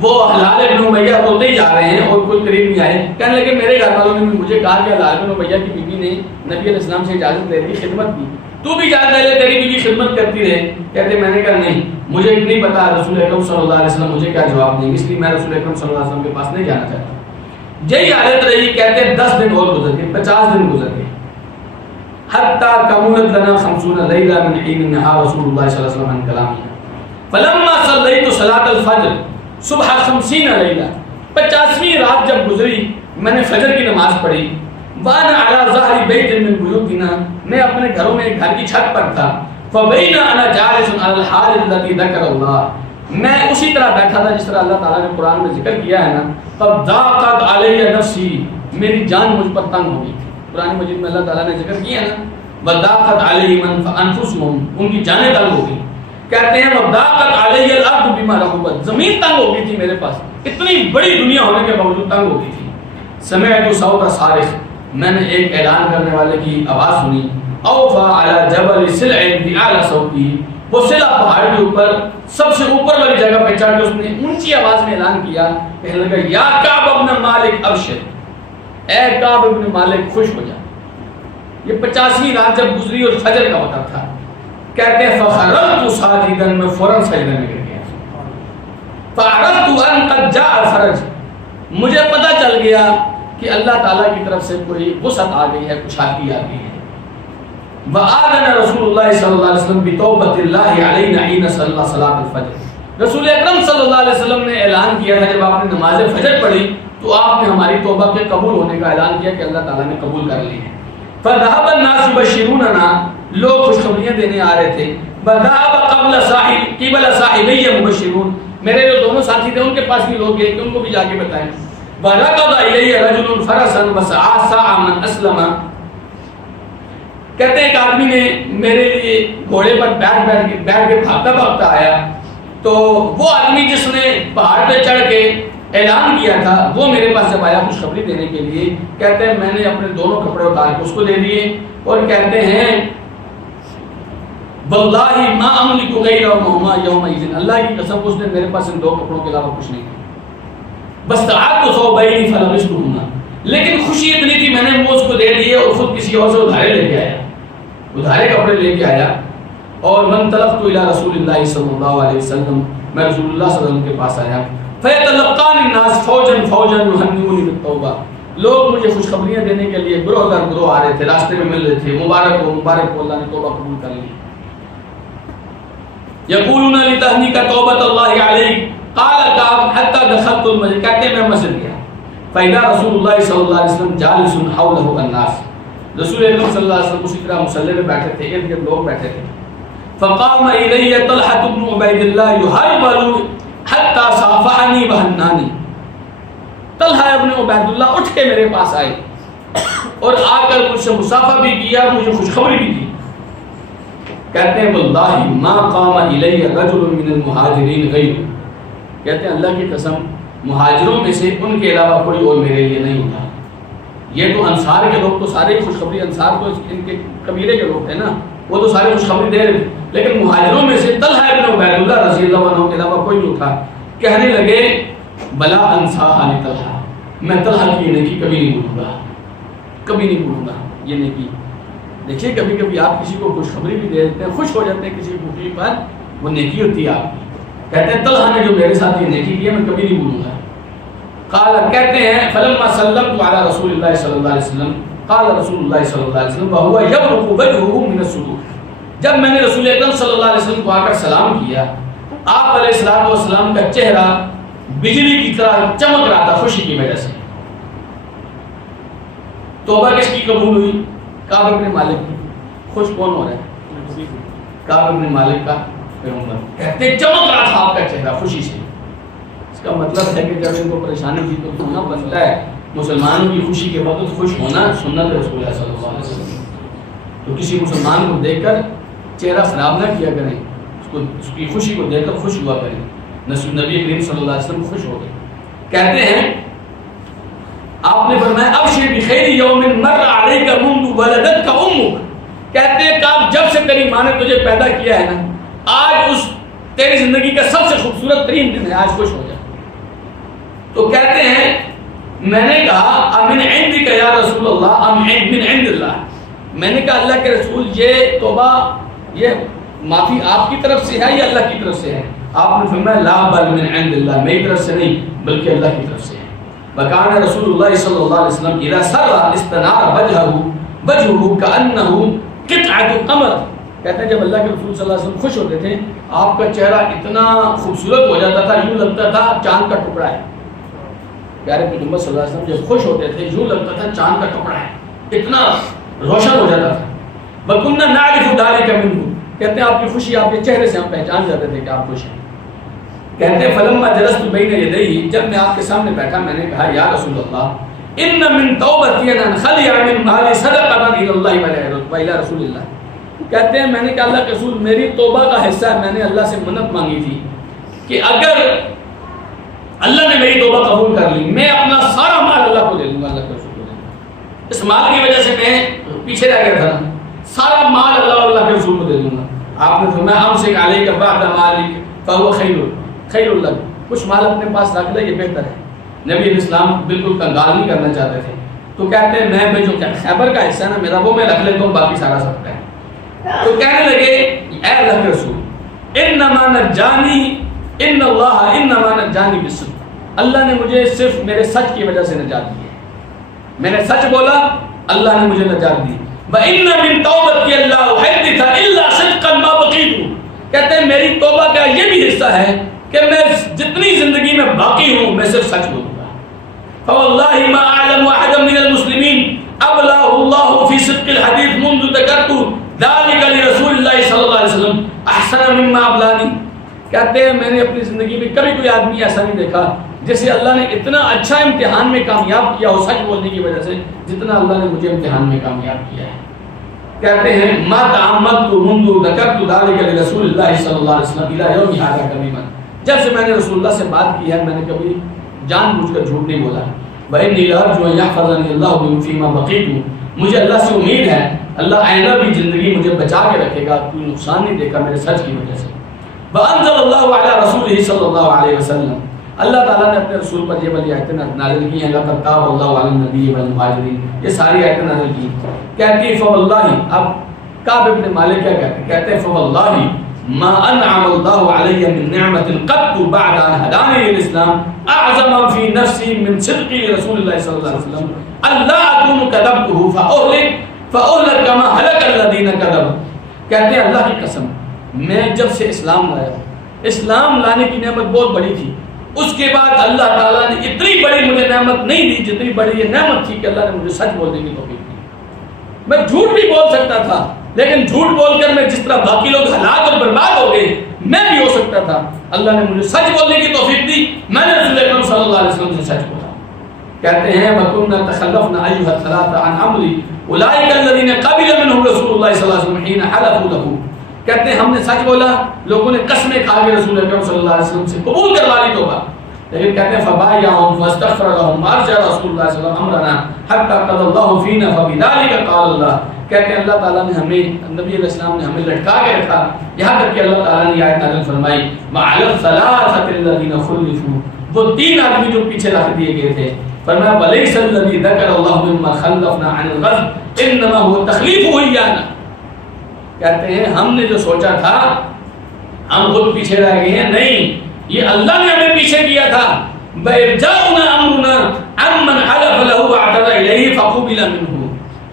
وہ حلال ابن امیہ ہوتے ہی جا رہے ہیں اور کوئی قریب نہیں آئے۔ کہنے لگے میرے گھر والوں نے مجھے کہا کہ حلال ابن امیہ کی بیوی نے نبی علیہ السلام سے اجازت لے لی خدمت کی، تو بھی اجازت لے تیری بیوی خدمت کرتی رہے۔ کہتے میں نے کہا نہیں، مجھے نہیں پتا رسول اکرم صلی اللہ علیہ وسلم مجھے کیا جواب دیں گے، اس لیے میں رسول اکرم صلی اللہ علیہ وسلم کے پاس نہیں جانا چاہتا۔ یہی حالت رہی، کہتے ہیں 10 دن اور گزر گئے، 50 دن گزر گئے، حتی کملت لنا 50 لیلہ من حین نہا رسول اللہ صلی اللہ علیہ وسلم عن کلامی، فلما صلیت صلاۃ الفجر صبح 50 لیلہ، 50ویں رات جب گزری میں نے فجر کی نماز پڑھی، وانا علی ظہر بیت من بیوتنا، میں اپنے گھروں میں گھر کی چھت پر تھا، فبین انا جالس علی الحال الذی ذکر اللہ، میں اسی طرح بیٹھا تھا جس طرح اللہ تعالیٰ نے قرآن میں ذکر کیا ہے نا، قد ضاقت علی نفسی، میری جان مجھ پر تنگ ہو گئی تھی۔ قرآن مجید میں اللہ تعالیٰ نے ذکر کیا ہے نا، وضاقت علیہم انفسہم، ان کی جانیں تنگ ہو گئی۔ کہتے ہیں وضاقت علی الارض بما رحبت، زمین تنگ ہو گئی تھی میرے پاس، اتنی بڑی دنیا ہونے کے باوجود تنگ ہو گئی تھی۔ سمعت صوت صارخ، میں نے ایک اعلان کرنے والے کی آواز سنی، اوفا علی جبل سلع بأعلی صوتی، وہ سلع پہاڑ کے اوپر سب سے اوپر والی جگہ پہ چڑھ کے اس نے اونچی آواز میں اعلان کیا، کہنے لگا یا کعب ابن مالک ابشر، اے کعب ابن مالک خوش ہو جا۔ یہ 50ویں رات جب گزری اور فجر کا وقت تھا، کہتے ہیں فخررت ساجدا، میں فوراً سجدے میں گر گیا، فعرفت ان قد جاء الفرج، مجھے پتہ چل گیا کہ اللہ تعالیٰ کی طرف سے کوئی وسعت آ گئی ہے، کشادگی آ گئی ہے۔ وآذن رسول اللہ صلی اللہ علیہ وسلم بتوبۃ اللہ علینا حین صلی صلاۃ الفجر، رسول اکرم صلی اللہ علیہ وسلم نے اعلان کیا تھا جب آپ نے نماز فجر پڑھی تو آپ نے ہماری توبہ کے قبول ہونے کا اعلان کیا کہ اللہ تعالیٰ نے قبول کر لی ہے۔ فذهب الناس يبشروننا، لوگ خوشخبریاں دینے آ رہے تھے، وذهب قبل صاحبي مبشرون، میرے جو دونوں ساتھی تھے ان کے پاس بھی لوگ گئے کہ ان کو بھی جا کے بتائیں. وَرَكَضَ إِلَيَّ رَجُلٌ فَرَسًا وَسَعَى سَعَى مَنْ أَسْلَمَ. کہتے ہیں ایک آدمی نے میرے لیے گھوڑے پر بیٹھ کے بھاگتا بھاگتا آیا, تو وہ آدمی جس نے پہاڑ پہ چڑھ کے اعلان کیا تھا وہ میرے پاس جب آیا خوشخبری دینے کے لیے, کہتے ہیں میں نے اپنے دونوں کپڑے اتار کے اس کو دے دیے اور کہتے ہیں واللہ ما املک غیرہما یومئذ, اللہ کی قسم اس نے میرے پاس ان دو کپڑوں کے علاوہ کچھ نہیں کیا. بس تعاقت ثوبین فلبستہما, لیکن خوشی اتنی تھی میں نے وہ اس کو دے دیے اور خود کسی اور سے ادھارے لے کے آیا, ادھارے کپڑے لے کے آیا. اور وانطلقت الی رسول اللہ صلی اللہ علیہ وسلم, میں رسول اللہ صلی اللہ علیہ وسلم کے پاس آیا. فیتلقانی الناس فوجا فوجا یہنئونی بالتوبہ, لوگ مجھے خوشخبریاں دینے کے لیے گروہ در گروہ آ رہے تھے, راستے میں مل رہے تھے, مبارک ہو مبارک ہو, اللہ نے توبہ قبول کر لی. یقولون لتہنیک توبۃ اللہ علیک قال کعب حتی دخلت المسجد, کہتے ہیں میں مسجد گیا. فإذا رسول اللہ صلی اللہ علیہ وسلم جالس حولہ الناس, رسول اکرم صلی اللہ علیہ وسلم اسی طرح مصلی میں بیٹھے تھے, ارد گرد لوگ بیٹھے تھے. فقام الی طلحہ بن عبید اللہ یحرول حتی صافحنی وہنانی, طلحہ ابن عبید اللہ اٹھ کے میرے پاس آئے اور آ کر مجھ سے مصافحہ بھی کیا, مجھے خوشخبری بھی دی. کہتے ہیں واللہ ما قام الی رجل من المہاجرین غیر, کہتے ہیں اللہ کی قسم مہاجروں میں سے ان کے علاوہ کوئی اور میرے لیے نہیں ہوتا. یہ تو انصار کے لوگ تو سارے خوشخبری, انصار تو ان کے قبیلے کے لوگ تھے نا, وہ تو سارے خوشخبری دے رہے تھے, لیکن مہاجروں میں سے طلحہ ابن عبید اللہ رضی اللہ عنہ کے علاوہ کوئی نہیں تھا. کہنے لگے بلا انصاحا لطلحہ, میں طلحہ کی یہ نیکی کبھی نہیں بھولوں گا, کبھی نہیں بھولوں گا یہ نیکی. دیکھیے کبھی کبھی آپ کسی کو خوشخبری بھی دے دیتے ہیں, خوش ہو جاتے ہیں کسی کی خوشی پر, وہ نیکی ہوتی ہے آپ کی. کہتے ہیں طلحہ نے جو میرے ساتھ یہ نیکی کی ہے میں کبھی نہیں بھولوں گا. قال, کہتے ہیں فلما سلمت علی رسول اللہ صلی اللہ علیہ وسلم قال رسول اللہ صلی اللہ علیہ وسلم وهو يبرق وجهه من السرور, جب میں نے رسول اکرم صلی اللہ علیہ وسلم کو آ کر سلام کیا, آپ علیہ الصلوۃ والسلام کا چہرہ بجلی کی طرح چمک رہا تھا خوشی کی وجہ سے. توبہ کس کی قبول ہوئی؟ کعب بن مالک کی. خوش کون ہو رہا ہے؟ کعب بن مالک کا پیغمبر. کہتے چمک رہا تھا آپ کا چہرہ خوشی سے. اس کا مطلب ہے کہ جب ان کو پریشانی تھی تو ہونا بنتا ہے. مسلمانوں کی خوشی کے وقت خوش ہونا سنت رسول اللہ صلی اللہ علیہ وسلم. تو کسی مسلمان کو دیکھ کر چہرہ خراب نہ کیا کریں, اس کی خوشی کو دیکھ کر خوش ہوا کریں. نبی کریم صلی اللہ علیہ وسلم خوش ہو گئے. کہتے ہیں آپ نے فرمایا ابشر بخیر یوم مر علیک منذ ولدتک امک, کہتے ہیں کہ آپ جب سے تیری ماں نے تجھے پیدا کیا ہے نا, آج اس تیری زندگی کا سب سے خوبصورت ترین دن ہے, آج خوش ہو جا. تو کہتے ہیں میں نے کہا امن عندک یا رسول اللہ ام من عند اللہ, میں نے کہا اللہ کے رسول یہ توبہ یہ معافی آپ کی طرف سے ہے یا اللہ کی طرف سے ہے؟ آپ نے فرمایا لا بل من عند اللہ, میری طرف سے نہیں بلکہ اللہ کی طرف سے ہے. وکان رسول اللہ صلی اللہ علیہ وسلم اذا سر استنار وجهه كأنه قطعة قمر, کہتے ہیں جب اللہ کے رسول صلی اللہ علیہ وسلم خوش ہوتے تھے آپ کا چہرہ اتنا خوبصورت ہو جاتا تھا, یوں لگتا تھا چاند کا ٹکڑا ہے. پیارے پیغمبر صلی اللہ علیہ وسلم جب خوش ہوتے تھے یوں لگتا تھا چاند کا ٹکڑا ہے, اتنا روشن ہو جاتا تھا. وَكُنَّا نَعْرِفُ ذَلِكَ مِنْهُ, کہتے ہیں آپ کی خوشی آپ کے چہرے سے ہم پہچان جاتے تھے کہ آپ خوش ہیں. کہتے ہیں فلما جلست بین یدیہ, جب میں آپ کے سامنے بیٹھا میں نے کہا یا رسول اللہ ان من توبتی ان انخلع من مالی صدقۃ الی اللہ و الی رسول اللہ, کہتے ہیں میں نے کہا اللہ کے رسول میری توبہ کا حصہ ہے, میں نے اللہ سے منت مانگی تھی کہ اگر اللہ نے میری توبہ قبول کر لی میں اپنا سارا مال اللہ کو دے دوں گا. اللہ کے رسول کو دے دوں گا, اس مال کی وجہ سے میں پیچھے رہ گیا تھا, سارا مال اللہ کے رسول کو دے دوں گا. آپ نے فرمایا امسک علیک بعد مالک فهو خیر لک, کچھ مال اپنے پاس رکھ لے یہ بہتر ہے. نبی علیہ السلام بالکل کنگال نہیں کرنا چاہتے تھے, تو کہتے ہیں میں جو خیبر کا حصہ ہے نا میرا وہ میں رکھ لیتا ہوں, باقی سارا سب کا ہے. تو کہنے لگے اے اللہ کے رسول انما نجانی ان اللہ انما نجانی بالصدق, اللہ نے مجھے صرف میرے سچ کی وجہ سے نجات دی ہے, میں نے سچ بولا اللہ نے مجھے نجات دی. وَإِنَّ مِن تَوْبَتِي اللَّهُ حَدِّثَ إِلَّا صِدْقًا مَا بَقِيتُ, کہتے ہیں میری توبہ کا یہ بھی حصہ ہے کہ میں جتنی زندگی میں باقی ہوں میں صرف سچ بولوں گا. فواللہ ما اعلم احدا من المسلمین ابلغ اللہ فی صدق الحدیث منذ ذکرت ذلك لرسول اللہ صلی اللہ علیہ وسلم احسن مما ابلانی. کہتے ہیں میں نے اپنی زندگی میں کبھی کوئی آدمی ایسا نہیں دیکھا جسے اللہ نے اتنا اچھا امتحان میں کامیاب کیا ہو سچ بولنے کی وجہ سے جتنا اللہ نے مجھے امتحان میں کامیاب کیا ہے. کہتے ہیں ما تعمدت منذ ذکرت ذلك لرسول اللہ صلی اللہ علیہ وسلم الى یوم ھذا کریما. جب سے میں نے رسول اللہ سے بات کی ہے میں نے کبھی جان بوجھ کر جھوٹ نہیں بولا. وإني لأرجو أن يحفظني الله فيما بقيت. مجھے اللہ سے امید ہے اللہ آئندہ بھی زندگی مجھے بچا کے رکھے گا, کوئی نقصان نہیں دے گا میرے سچ کی وجہ سے. وأنزل الله على رسوله صلی اللہ علیہ وسلم. اللہ تعالیٰ نے اپنے رسول پر یہ والی آیتیں نازل کی ہیں. لقد تاب اللہ علی النبی والمہاجرین, یہ ساری آیتیں نازل کی. کہتی فواللہ, اب کعب ابن مالک کیا کہتے ہیں؟ کہتے ہیں فواللہ ما انعم اللہ علی من نعمت قط بعد ان ہدانی للاسلام اعظم فی نفسی من صدقی لرسول اللہ صلی اللہ علیہ وسلم اللہ اکون کذبته فاہلک کما ہلک الذین کذبوا. کہتے ہیں اللہ کی قسم میں جب سے اسلام لایا, اسلام لانے کی نعمت بہت بڑی تھی, اس کے بعد اللہ تعالیٰ نے اتنی بڑی مجھے نعمت نہیں دی جتنی بڑی یہ نعمت تھی کہ اللہ نے مجھے سچ بولنے کی توفیق دی. میں جھوٹ بھی بول سکتا تھا لیکن جھوٹ بول کر میں جس طرح باقی لوگ ہلاک اور برباد ہو گئے میں بھی ہو سکتا تھا. اللہ نے مجھے سچ بولنے کی توفیق دی, میں نے رسول اکرم صلی اللہ علیہ وسلم سے سچ بولا. کہتے ہیں وَكُنَّا تَخَلَّفْنَا أَيُّهَا الثَّلَاثَ عَنْ أَمْرِي أُولَٰئِكَ الَّذِينَ قَبِلَ مِنْهُمْ رَسُولُ اللَّهِ صلی اللہ علیہ وسلم حِينَ حَلَفُوا لَهُ. کہتے ہیں ہم نے سچ بولا, لوگوں نے قسمیں کھا کے رسول اکرم صلی اللہ علیہ وسلم سے قبول کروا لی توبہ, لیکن کہتے ہیں فبايعهم فاستغفر لهم وارجع رسول اللہ صلی اللہ علیہ وسلم امرنا حتى قضى الله فينا فبذلك قال الله. کہتے ہیں اللہ تعالیٰ نے ہمیں, نبی علیہ السلام نے ہمیں لٹکا کے رکھا یہاں تک کہ اللہ تعالیٰ نے آیت نازل فرمائی وعلى الثلاثة الذين خلفوا, وہ تین آدمی جو پیچھے رکھ دیے گئے تھے, فرمایا وليس الذي ذكر الله مما خلفنا عن الغزو انما هو تخليفه ايانا. کہتے ہیں ہم نے جو سوچا تھا ہم خود پیچھے رہ گئے ہیں, نہیں, یہ اللہ نے ہمیں پیچھے کیا تھا. بَإِرْجَاؤُنَا أَمْرُنَا عَمَّنْ حَلَفَ لَهُ وَاعْتَدَى إِلَيْهِ فَقُبِلَ مِنْهُ.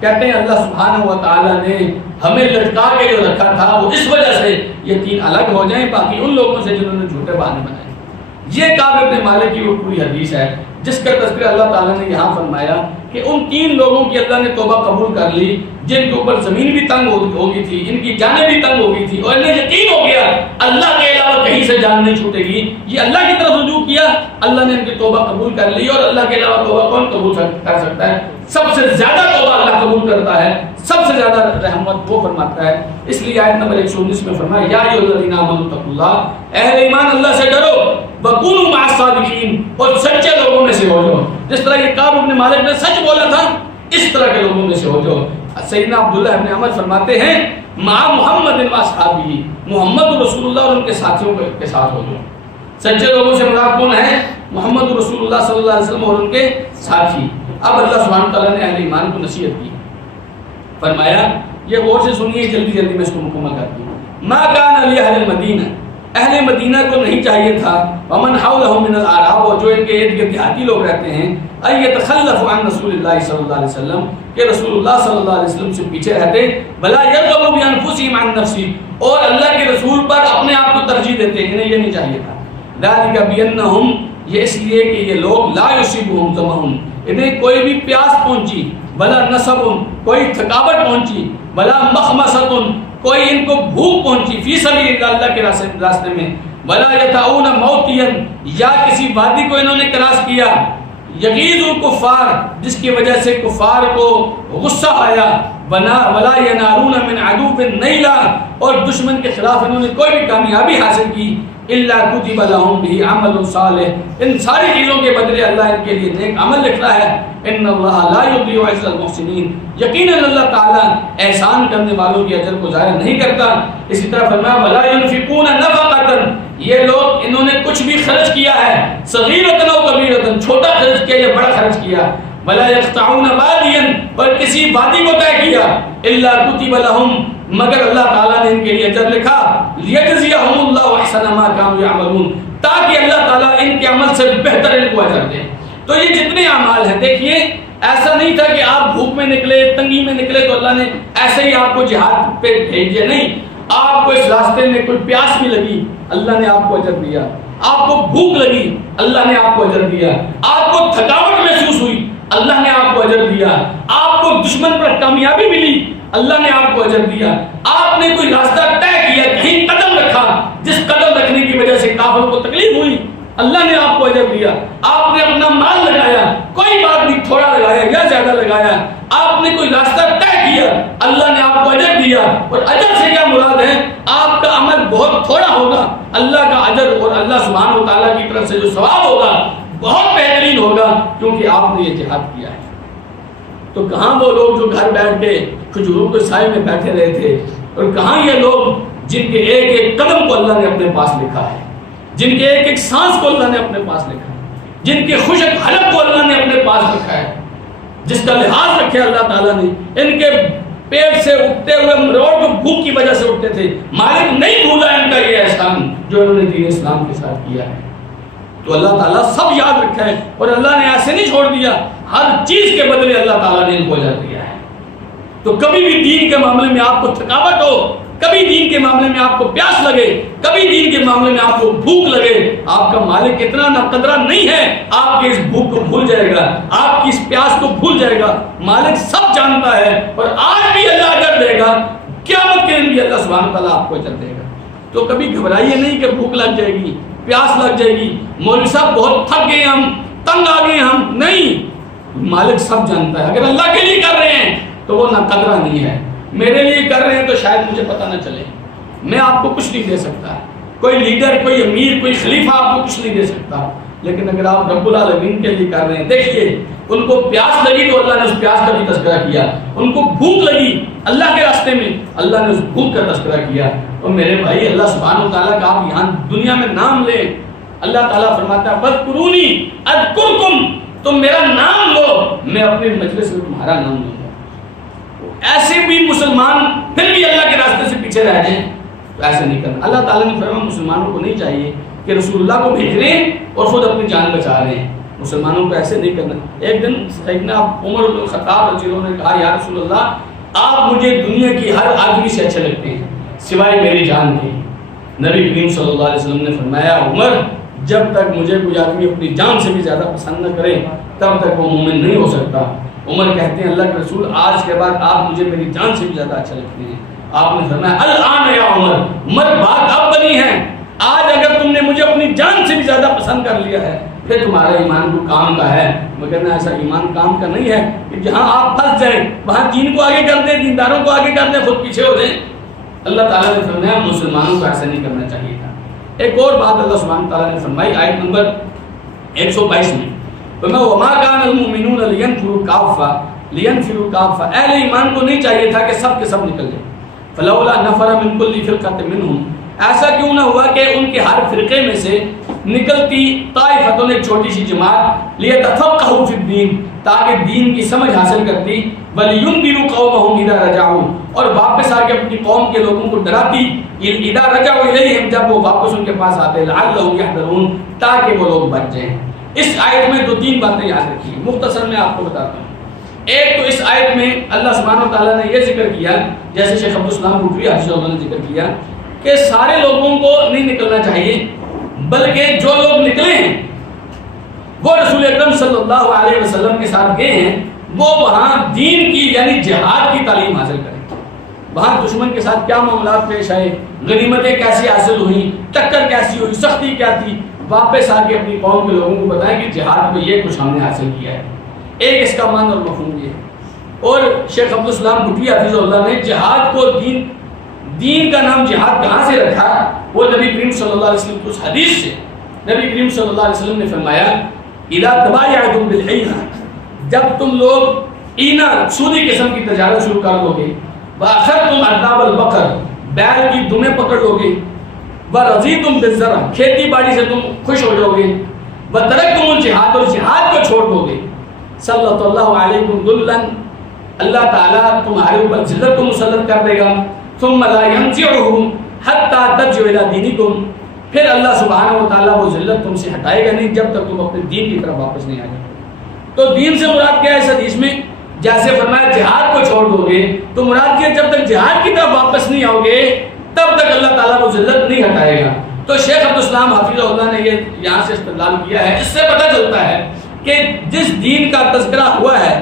کہتے ہیں اللہ سبحانہ و تعالیٰ نے ہمیں لٹکا کے جو رکھا تھا وہ اس وجہ سے یہ تین الگ ہو جائیں باقی ان لوگوں سے جنہوں نے جھوٹے بہانے بنائے. یہ کعب ابن مالک کی وہ پوری حدیث ہے جس کا تذکرہ اللہ تعالیٰ نے یہاں فرمایا کہ ان تین لوگوں کی اللہ نے توبہ قبول کر لی جن کے اوپر زمین بھی تنگ ہو گئی تھی, ان کی جانیں بھی تنگ ہو گئی تھی, اور انہیں یقین ہو گیا اللہ کے علاوہ کہیں سے جان نہیں چھوٹے گی. یہ اللہ کی طرف رجوع کیا, اللہ نے ان کی توبہ قبول کر لی, اور اللہ کے علاوہ توبہ کون قبول کر سکتا ہے؟ سب سے زیادہ توبہ اللہ قبول کرتا ہے, سب سے زیادہ رحمت وہ فرماتا ہے. اس لیے آیت نمبر 119 میں فرمایا یا ایھا الذین آمنوا اتقوا اللہ, اہل ایمان اللہ سے ڈرو, وکونوا مع الصادقین, اور سچے لوگوں میں سے ہو جاؤ. جس طرح یہ کعب ابن مالک نے سچ بولا تھا اس طرح کے لوگوں میں سے ہو جاؤ. سیدنا عبداللہ ابن عمر فرماتے ہیں مع محمد و اصحابہ, محمد رسول اللہ اور ان کے ساتھیوں کے ساتھ ہو جاؤ. سچے لوگوں سے مراد کون ہے؟ محمد رسول اللہ صلی اللہ علیہ وسلم اور ان کے ساتھی. اب اللہ سبحانہ تعالیٰ نے اہل ایمان کو نصیحت کی, فرمایا یہ غور سے سنیے, جلدی جلدی میں اس کو مکمل کرتی ہوں. ما کان لأہل المدینہ, اہل مدینہ کو نہیں چاہیے تھا, ومن حولهم من الاعراب, اور جو ان کے ارد گرد دیہاتی لوگ رہتے ہیں, ان یتخلفوا عن رسول اللہ صلی اللہ علیہ وسلم, کہ رسول اللہ صلی اللہ علیہ وسلم سے پیچھے رہتے, بلا یرغبوا بانفسہم عن نفسہ, اور اللہ کے رسول پر اپنے آپ کو ترجیح دیتے, انہیں یہ نہیں چاہیے تھا. ذالک بانہم, یہ اس لیے کہ یہ لوگ لا یصیبہم ظمأ, انہیں کوئی بھی پیاس پہنچی, بلا نصب, کوئی تھکاوٹ پہنچی, بلا مخمصۃ, کوئی ان کو بھوک پہنچی, فی سبیل اللہ کے راستے میں, بلا یطعون موطیا, یا کسی وادی کو انہوں نے کراس کیا, یغیظ الکفار, جس کی وجہ سے کفار کو غصہ آیا, بنا ولا ینالون من عدو نیلا, اور دشمن کے خلاف انہوں نے کوئی بھی کامیابی حاصل کی, الا کتب لهم به عمل صالح, ان ساری چیزوں کے بدلے اللہ ان کے لیے نیک عمل لکھ رہا ہے. ان اللہ لا یضیع اجر المحسنین, یقیناً اللہ تعالیٰ احسان کرنے والوں کے اجر کو ضائع نہیں کرتا. اسی طرح فرمایا ولا ينفقون نفقۃ, یہ لوگ انہوں نے کچھ بھی خرچ کیا ہے, صغیرۃ او کبیرۃ, چھوٹا خرچ کیا یا بڑا خرچ کیا, ولا يقطعون وادیا, اور کسی وادی کو طے کیا, الا کتب لهم, مگر اللہ تعالیٰ نے ان کے لیے اجر لکھا, لیجزیہم اللہ احسن ما کانوا یعملون, تاکہ اللہ تعالیٰ ان کے عمل سے بہتر ان کو اجر دے. تو یہ جتنے اعمال ہیں دیکھیے, ایسا نہیں تھا کہ آپ بھوک میں نکلے, تنگی میں نکلے تو اللہ نے ایسے ہی آپ کو جہاد پہ بھیج دیا, نہیں. آپ کو اس راستے میں کوئی پیاس بھی لگی, اللہ نے آپ کو اجر دیا. آپ کو بھوک لگی, اللہ نے آپ کو اجر دیا. آپ کو تھکاوٹ محسوس ہوئی, اللہ نے آپ کو اجر دیا. آپ کو دشمن پر کامیابی ملی, اللہ نے آپ کو اجر دیا. آپ نے کوئی راستہ طے کیا, کہیں قدم رکھا, جس قدم رکھنے کی وجہ اللہ نے آپ کو اجر دیا. آپ نے اپنا مال لگایا, کوئی بات نہیں, تھوڑا لگایا یا زیادہ لگایا, آپ نے کوئی راستہ طے کیا, اللہ نے آپ کو اجر دیا. اور اجر سے کیا مراد ہے؟ آپ کا عمل بہت تھوڑا ہوگا, اللہ کا اجر اور اللہ سبحانہ و تعالیٰ کی طرف سے جو ثواب ہوگا بہت بہترین ہوگا, کیونکہ آپ نے یہ جہاد کیا ہے. تو کہاں وہ لوگ جو گھر بیٹھ کے کھجوروں کے سائے میں بیٹھے رہے تھے, اور کہاں یہ لوگ جن کے ایک ایک قدم کو اللہ نے اپنے پاس لکھا ہے, جن کے ایک ایک سانس کو اللہ نے اپنے پاس لکھا ہے, جن کے خشک حلق کو اللہ نے اپنے پاس رکھا ہے, جس کا لحاظ رکھے اللہ تعالیٰ نے. ان کے پیٹ سے اٹھتے ہوئے مروڑ جو بھوک کی وجہ سے اٹھتے تھے, مالک نہیں بھولا ان کا یہ احسان جو انہوں نے دین اسلام کے ساتھ کیا ہے. تو اللہ تعالیٰ سب یاد رکھا ہے, اور اللہ نے ایسے نہیں چھوڑ دیا, ہر چیز کے بدلے اللہ تعالیٰ نے ان کو اجر دیا ہے. تو کبھی بھی دین کے معاملے میں آپ کو تھکاوٹ ہو, کبھی دین کے معاملے میں آپ کو پیاس لگے, کبھی دین کے معاملے میں آپ کو بھوک لگے, آپ کا مالک اتنا نہ قدرہ نہیں ہے, آپ کی اس بھوک کو بھول جائے گا, آپ کی اس پیاس کو بھول جائے گا. مالک سب جانتا ہے, اور آج بھی اللہ اجر دے گا, قیامت کے دن بھی اللہ سبحانہ تعالیٰ آپ کو اجر دے گا. تو کبھی گھبرائیے نہیں کہ بھوک لگ جائے گی, پیاس لگ جائے گی, مولوی صاحب بہت تھک گئے, ہم تنگ آ گئے, ہم نہیں. مالک سب جانتا ہے. اگر اللہ کے لیے کر رہے ہیں تو وہ نہ قدرہ نہیں ہے, میرے لیے کر رہے ہیں تو شاید مجھے پتہ نہ چلے. میں آپ کو کچھ نہیں دے سکتا, کوئی لیڈر, کوئی امیر, کوئی خلیفہ آپ کو کچھ نہیں دے سکتا, لیکن اگر آپ رب العالمین کے لیے کر رہے ہیں. دیکھیے, ان کو پیاس لگی تو اللہ نے اس پیاس کا بھی تذکرہ کیا, ان کو بھوک لگی اللہ کے راستے میں, اللہ نے اس بھوک کا تذکرہ کیا. اور میرے بھائی, اللہ سبحانہ و تعالیٰ کا آپ یہاں دنیا میں نام لیں. اللہ تعالیٰ فرماتا ہے فاذکرونی اذکرکم, تم میرا نام لو, میں اپنے مجلس میں تمہارا نام لوں گا. ایسے بھی مسلمان پھر بھی اللہ کے راستے سے پیچھے رہ جائیں تو ایسے نہیں کرنا. اللہ تعالیٰ نے فرمایا مسلمانوں کو نہیں چاہیے کہ رسول اللہ کو بھیج رہے ہیں اور خود اپنی جان بچا رہے ہیں. مسلمانوں کو ایسے نہیں کرنا. ایک دن سیدنا عمر بن الخطاب رضی اللہ عنہ نے کہا, یا رسول اللہ, آپ مجھے دنیا کی ہر آدمی سے اچھے لگتے ہیں سوائے میری جان کے. نبی کریم صلی اللہ علیہ وسلم نے فرمایا, عمر, جب تک مجھے کوئی آدمی اپنی جان سے بھی زیادہ پسند نہ کرے تب تک وہ مومن نہیں ہو سکتا. عمر کہتے ہیں, اللہ کے رسول, آج کے بعد آپ مجھے میری جان سے بھی زیادہ اچھا لگتے ہیں. آپ نے فرمایا, الآن یا عمر, عمر بات اب بنی ہے, آج اگر تم نے مجھے اپنی جان سے بھی زیادہ پسند کر لیا ہے پھر تمہارا ایمان کو کام کا ہے. میں کہنا ایسا ایمان کام کا نہیں ہے کہ جہاں آپ پھنس جائیں وہاں دین کو آگے کر دیں, دینداروں کو آگے کر دیں, خود پیچھے ہو جائیں. اللہ تعالیٰ نے فرمایا مسلمانوں کو ایسا نہیں کرنا چاہیے تھا. ایک اور بات اللہ سبحانہ تعالیٰ نے فرمائی آیت نمبر 122 میں, وما كان المؤمنون لينفروا كافة, اہل ایمان کو نہیں چاہیے تھا کہ سب کے سب نکل جائیں. فلولا نفر من كل فرقة منهم, ایسا کیوں نہ ہوا کہ ان کے ہر فرقے میں سے نکلتی طائفتوں نے ایک چھوٹی سی جماعت, لیتفقهوا في الدین, تاکہ دین کی سمجھ حاصل کرتی, ولينذروا قومهم اذا رجعوا, اور واپس آ کے اپنی قوم کے لوگوں کو ڈراتی, اذا رجعوا الیہم, جب وہ واپس ان کے پاس آتے, لعلهم يحذرون, تاکہ وہ لوگ بچ جائیں. اس آیت میں 2-3 باتیں یاد رکھیے, مختصر میں آپ کو بتاتا ہوں. ایک تو اس آیت میں اللہ سبحانہ و تعالیٰ نے یہ ذکر کیا, جیسے شیخ عبدالسلام بھوٹوی حفظہ اللہ نے ذکر کیا, کہ سارے لوگوں کو نہیں نکلنا چاہیے, بلکہ جو لوگ نکلے ہیں وہ رسول اکرم صلی اللہ علیہ وسلم کے ساتھ گئے ہیں, وہ وہاں دین کی یعنی جہاد کی تعلیم حاصل کریں. وہاں دشمن کے ساتھ کیا معاملات پیش آئے, غنیمتیں کیسی حاصل ہوئیں, ٹکر کیسی ہوئی, سختی کیا تھی, واپس آ کے اپنی قوم کے لوگوں کو بتائیں کہ جہاد میں یہ کچھ ہم نے حاصل کیا ہے. ایک اس کا معنی اور مفہوم یہ. اور شیخ عبدالسلام بھوٹوی حفظہ اللہ نے جہاد کو دین کا نام جہاد کہاں سے رکھا, وہ نبی کریم صلی اللہ علیہ وسلم کی اس حدیث سے. نبی کریم صلی اللہ علیہ وسلم نے فرمایا, اذا تبایعتم بالعینہ, جب تم لوگ اینا سودی قسم کی تجارت شروع کر دو گے, واخذتم ارداب البقر, بیل کی دمیں پکڑ لو گے, ورضیتم بالزرع, کھیتی باڑی سے تم خوش ہو جاؤ گے, وترکتم الجہاد, اور جہاد کو چھوڑ دو گے, سلط اللہ علیکم ذلا, اللہ تعالیٰ تمہارے اوپر ذلت کو مسلط کر دے گا, ثم لا ينزعه حتى ترجعوا الى دینکم, پھر اللہ سبحانہ و تعالیٰ وہ ذلت تم سے ہٹائے گا نہیں جب تک تم اپنے دین کی طرف واپس نہیں آ جاؤ. تو دین سے مراد کیا ہے اس حدیث میں, جیسے فرمایا جہاد کو چھوڑ دو گے, تو مراد کیا جب تک جہاد کی طرف واپس نہیں آؤ گے تب تک اللہ تعالیٰ وہ ذلت نہیں ہٹائے گا. تو شیخ عبدالسلام حفظہ اللہ نے یہ یہاں سے استدلال کیا ہے. اس سے پتہ چلتا ہے کہ جس دین کا تذکرہ ہوا ہے,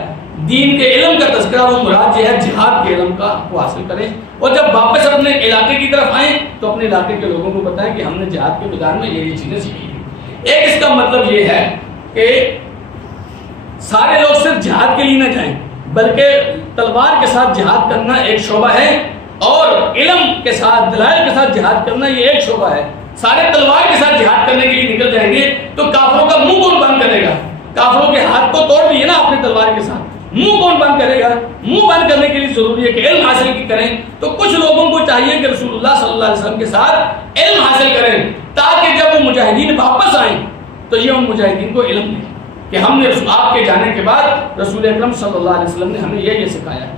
دین کے علم کا تذکرہ, وہ مراد یہ ہے جہاد کے علم کا وہ حاصل کریں, اور جب واپس اپنے علاقے کی طرف آئیں تو اپنے علاقے کے لوگوں کو بتائیں کہ ہم نے جہاد کے میدان میں یہ چیزیں سیکھی. ایک اس کا مطلب یہ ہے کہ سارے لوگ صرف جہاد کے لیے نہ جائیں، بلکہ تلوار کے ساتھ جہاد کرنا ایک شعبہ ہے، اور علم کے ساتھ دلائل کے ساتھ جہاد کرنا یہ ایک شعبہ ہے۔ سارے تلوار کے ساتھ جہاد کرنے کے لیے نکل جائیں گے تو کافروں کا منہ کون بند کرے گا؟ کافروں کے ہاتھ کو توڑ دیے نا آپ نے تلوار کے ساتھ، منہ کون بند کرے گا؟ منہ بند کرنے کے لیے ضروری ہے کہ علم حاصل کی کریں۔ تو کچھ لوگوں کو چاہیے کہ رسول اللہ صلی اللہ علیہ وسلم کے ساتھ علم حاصل کریں، تاکہ جب وہ مجاہدین واپس آئیں تو یہ ان مجاہدین کو علم دیں کہ ہم نے آپ کے جانے کے بعد رسول اکرم صلی اللہ علیہ وسلم نے ہمیں یہ سکھایا ہے۔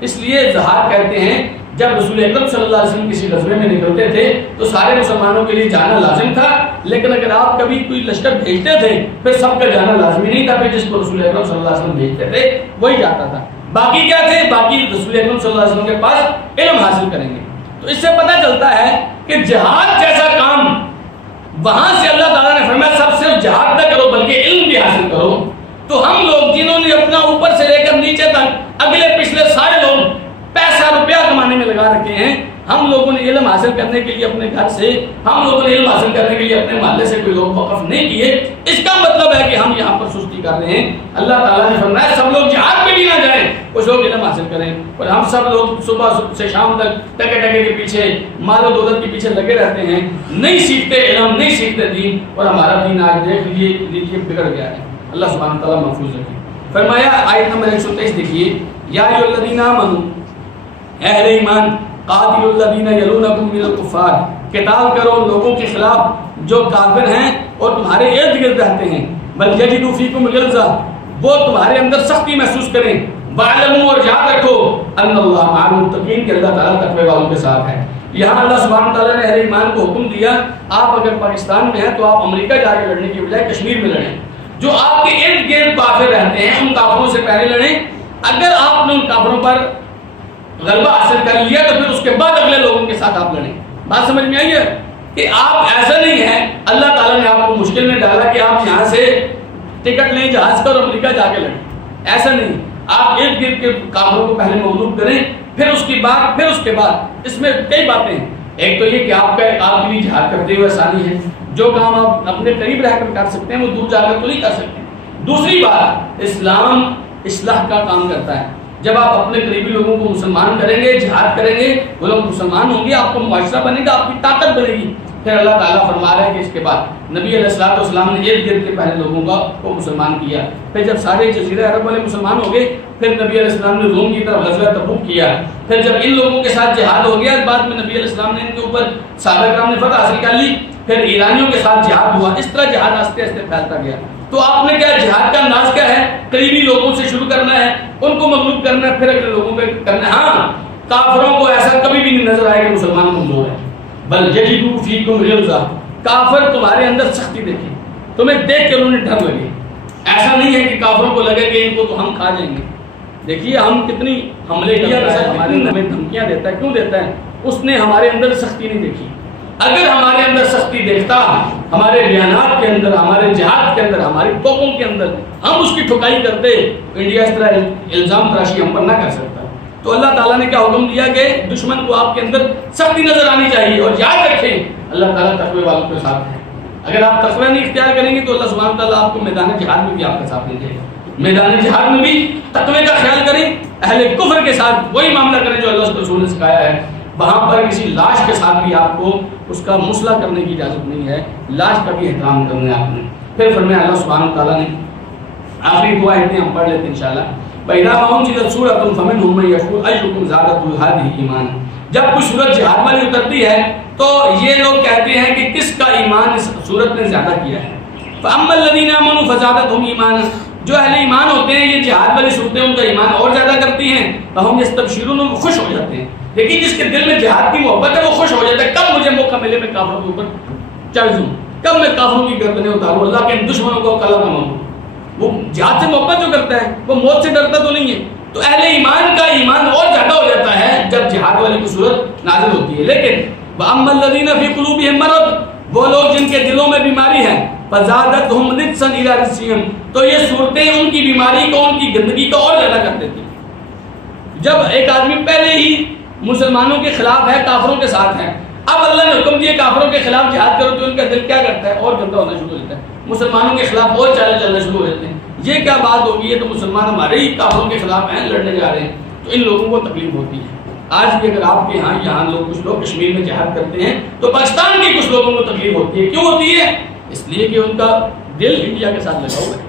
اس لیے ظہار کہتے ہیں جب رسول اکرم صلی اللہ علیہ وسلم کسی غزوے میں نکلتے تھے تو سارے مسلمانوں کے لیے جانا لازم تھا، لیکن اگر آپ کبھی کوئی لشکر بھیجتے تھے پھر سب کا جانا لازمی نہیں تھا، پھر جس کو رسول اکرم صلی اللہ علیہ وسلم بھیجتے تھے وہی جاتا تھا۔ باقی کیا تھے؟ باقی رسول اکرم صلی اللہ علیہ وسلم کے پاس علم حاصل کریں گے۔ تو اس سے پتہ چلتا ہے کہ جہاد جیسا کام وہاں سے اللہ تعالیٰ نے فرمایا سب صرف جہاد نہ کرو بلکہ علم بھی حاصل کرو۔ تو ہم لوگ جنہوں نے اپنا اوپر سے لے کر نیچے تک اگلے پچھلے سارے لوگ پیسہ روپیہ کمانے میں لگا رکھے ہیں، ہم لوگوں نے علم حاصل کرنے کے لیے اپنے گھر سے، ہم لوگوں نے علم حاصل کرنے کے لیے اپنے محلے سے کوئی لوگ وقف نہیں کیے۔ اس کا مطلب ہے کہ ہم یہاں پر سستی کر رہے ہیں۔ اللہ تعالیٰ نے فرمایا سب لوگ جہاد میں بھی نہ جائیں، کچھ لوگ علم حاصل کریں، اور ہم سب لوگ صبح سے شام تک ٹکے ٹکے کے پیچھے مال و دولت کے پیچھے لگے رہتے ہیں، نہیں سیکھتے علم، نہیں سیکھتے دین، اور ہمارا دین آج دیکھ لیجیے بگڑ گیا ہے۔ اللہ سبحانہ تعالیٰ محفوظ رکھے۔ فرمایا آیت نمبر 123 دیکھیے، یا ایھا الذین آمنوا، اہل ایمان، قاتلوا الذین یلونکم من الکفار، قتال کرو لوگوں کے خلاف جو کافر ہیں اور تمہارے ارد گرد رہتے ہیں، بل یجدوا فیکم غلظہ، وہ تمہارے اندر سختی محسوس کریں، وَاعْلَمُوا، اور یاد رکھو، ان اللہ مع المتقین، کہ اللہ تعالیٰ تقوی والوں کے ساتھ ہے۔ یہاں اللہ سبحانہ تعالیٰ نے اہل ایمان کو حکم دیا آپ اگر پاکستان میں ہیں تو آپ امریکہ جا کے لڑنے کی بجائے کشمیر میں لڑیں، جو آپ کے ارد گرد کافر رہتے ہیں ان کافروں سے پہلے لڑیں۔ اگر آپ نے ان کافروں پر غلبہ حاصل کر لیا تو پھر اس کے بعد اگلے لوگوں کے ساتھ آپ لڑیں۔ بات سمجھ میں آئی ہے کہ آپ ایسا نہیں ہے اللہ تعالیٰ نے آپ کو مشکل میں ڈالا کہ آپ یہاں سے ٹکٹ لیں جہاز کا اور امریکہ جا کے لڑیں، ایسا نہیں۔ آپ ارد گرد کے کافروں کو پہلے مغلوب کریں، پھر اس کے بعد اس میں کئی باتیں ہیں۔ ایک تو یہ کہ آپ کے لیے جہاد کرتے ہوئے آسانی ہے، جو کام آپ اپنے قریب رہ کر کر سکتے ہیں وہ دور جا کر تو نہیں کر سکتے۔ دوسری بات، اسلام اصلاح کا کام کرتا ہے۔ جب آپ اپنے قریبی لوگوں کو مسلمان کریں گے، جہاد کریں گے، وہ لوگ مسلمان ہوں گے، آپ کو معاشرہ بنے گا، آپ کی طاقت بنے گی۔ پھر اللہ تعالیٰ فرما رہا ہے کہ اس کے بعد نبی علیہ الصلوۃ والسلام نے ارد گرد کے پہلے لوگوں کو مسلمان کیا، پھر جب سارے جزیرہ عرب والے مسلمان ہو گئے پھر نبی علیہ السلام نے روم کی طرف غزوہ تبوک کیا، پھر جب ان لوگوں کے ساتھ جہاد ہو گیا بعد میں نبی علیہ السلام نے ان کے اوپر صحابہ کرام نے فتح حاصل کر لی، پھر ایرانیوں کے ساتھ جہاد ہوا، اس طرح جہاد آہستہ آہستہ پھیلتا گیا۔ تو آپ نے کیا جہاد کا انداز کیا ہے؟ قریبی لوگوں سے شروع کرنا ہے، ان کو مغلوب کرنا ہے، پھر اگلے لوگوں پہ کرنا ہے۔ ہاں، کافروں کو ایسا کبھی بھی نہیں نظر آئے کہ مسلمان کمزور ہے، بل یجدوا فیکم غلظہ، کافر تمہارے اندر سختی دیکھیں، تمہیں دیکھ کے انہوں نے ڈر لگے۔ ایسا نہیں ہے کہ کافروں کو لگے کہ ان کو تو ہم کھا جائیں گے۔ دیکھیے ہم کتنی حملے کرتا ہے، ہماری ہمیں دھمکیاں دیتا ہے، کیوں دیتا ہے؟ اس نے ہمارے اندر سختی نہیں دیکھی۔ اگر ہمارے اندر سختی دیکھتا، ہمارے بیانات کے اندر، ہمارے جہاد کے اندر، ہماری توپوں کے اندر ہم اس کی ٹھکائی کرتے، انڈیا اس طرح الزام تراشی ہم پر نہ کر سکتا۔ تو اللہ تعالیٰ نے کیا حکم دیا کہ دشمن کو آپ کے اندر سختی نظر آنی چاہیے، اور یاد رکھیں اللہ تعالیٰ تقوی والوں کے ساتھ ہے۔ اگر آپ تقوی نہیں اختیار کریں گے تو اللہ سبحانہ تعالیٰ آپ کو میدان جہاد میں بھی آپ کا ساتھ نہیں دے گا۔ میدان جہاد میں بھی تقوی کا خیال کریں، اہل کفر کے ساتھ وہی معاملہ کریں جو اللہ کے رسول نے سکھایا ہے۔ وہاں پر کسی لاش کے ساتھ بھی آپ کو اس کا مصلح کرنے کی اجازت نہیں ہے، لاش کا بھی احترام کرنا ہے آپ نے۔ پھر فرمایا اللہ سبحانہ تعالیٰ نے آخری دعا اتنے ہم پڑھ لیتے ہیں انشاءاللہ، فَإِذَا أُنزِلَتْ سُورَةٌ فَمِنْهُم مَّن يَقُولُ أَيُّكُمْ زَادَتْهُ هَٰذِهِ إِيمَانًا، جب کوئی سورت جہاد والی اترتی ہے تو یہ لوگ کہتے ہیں کہ کس کا ایمان اس سورت نے زیادہ کیا ہے۔ فَأَمَّا الَّذِينَ آمَنُوا فَزَادَتْهُمْ إِيمَانًا، جو اہل ایمان ہوتے ہیں یہ جہاد والی صورتیں ان کا ایمان اور زیادہ کرتی ہیں، فَهُمْ يَسْتَبْشِرُونَ، وہ خوش ہو جاتے ہیں۔ لیکن جس کے دل میں جہاد کی محبت ہے وہ خوش ہو جاتا ہے، کب مجھے موقع ملے میں کافروں کے اوپر چڑھ جاؤں، کب میں کافروں کی گردنیں اتاروں، اللہ کے دشمنوں کو کلا بناؤں۔ وہ جہاد سے محبت جو کرتا ہے وہ موت سے ڈرتا تو نہیں ہے۔ تو اہل ایمان کا ایمان اور زیادہ ہو جاتا ہے جب جہاد والی کی صورت نازل ہوتی ہے۔ لیکن وَأَمَّا الَّذِينَ فِي قُلُوبِهِم مَّرَضٌ، وہ لوگ جن کے دلوں میں بیماری ہے، فَزَادَتْهُمْ رِجْسًا إِلَىٰ رِجْسِهِمْ، تو یہ صورتیں ان کی بیماری کو، ان کی گندگی کو اور زیادہ کر دیتی ہیں۔ جب ایک آدمی پہلے ہی مسلمانوں کے خلاف ہے، کافروں کے ساتھ ہے، اب اللہ نے حکم دیا کافروں کے خلاف جہاد کرو تو ان کا دل کیا کرتا ہے؟ اور گندا ہونا شروع ہو جاتا ہے، مسلمانوں کے خلاف اور چالیں چلنا شروع ہو جاتے ہیں. یہ کیا بات ہوگی؟ یہ تو مسلمان ہمارے ہی کافروں کے خلاف ہیں، لڑنے جا رہے ہیں. تو ان لوگوں کو تکلیف ہوتی ہے. آج بھی اگر آپ کے یہاں لوگ کچھ لوگ کشمیر میں جہاد کرتے ہیں تو پاکستان کے کچھ لوگوں کو تکلیف ہوتی ہے. کیوں ہوتی ہے؟ اس لیے کہ ان کا دل انڈیا کے ساتھ لگا ہوا ہے.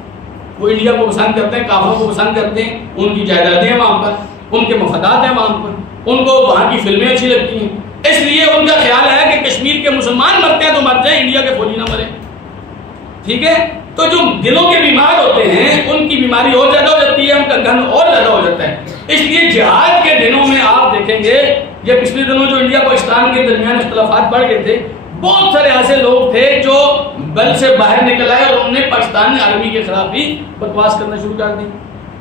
وہ انڈیا کو پسند کرتے ہیں، کافروں کو پسند کرتے ہیں، ان کی جائیدادیں ہیں وہاں پر، ان کے مفادات ہیں وہاں پر، ان کو وہاں کی فلمیں اچھی لگتی ہیں. اس لیے ان کا خیال ہے کہ کشمیر کے مسلمان مرتے ہیں تو مر جائیں، انڈیا کے فوجی نہ مرے. ٹھیک ہے؟ تو جو دلوں کے بیمار ہوتے ہیں ان کی بیماری اور زیادہ ہو جاتی ہے، ان کا گن اور زیادہ ہو جاتا ہے. اس لیے جہاد کے دنوں میں آپ دیکھیں گے یہ پچھلے دنوں جو انڈیا پاکستان کے درمیان اختلافات بڑھ گئے تھے، بہت سارے ایسے لوگ تھے جو بل سے باہر نکل آئے اور انہوں نے پاکستانی آرمی کے خلاف بھی بکواس کرنا شروع کر دی.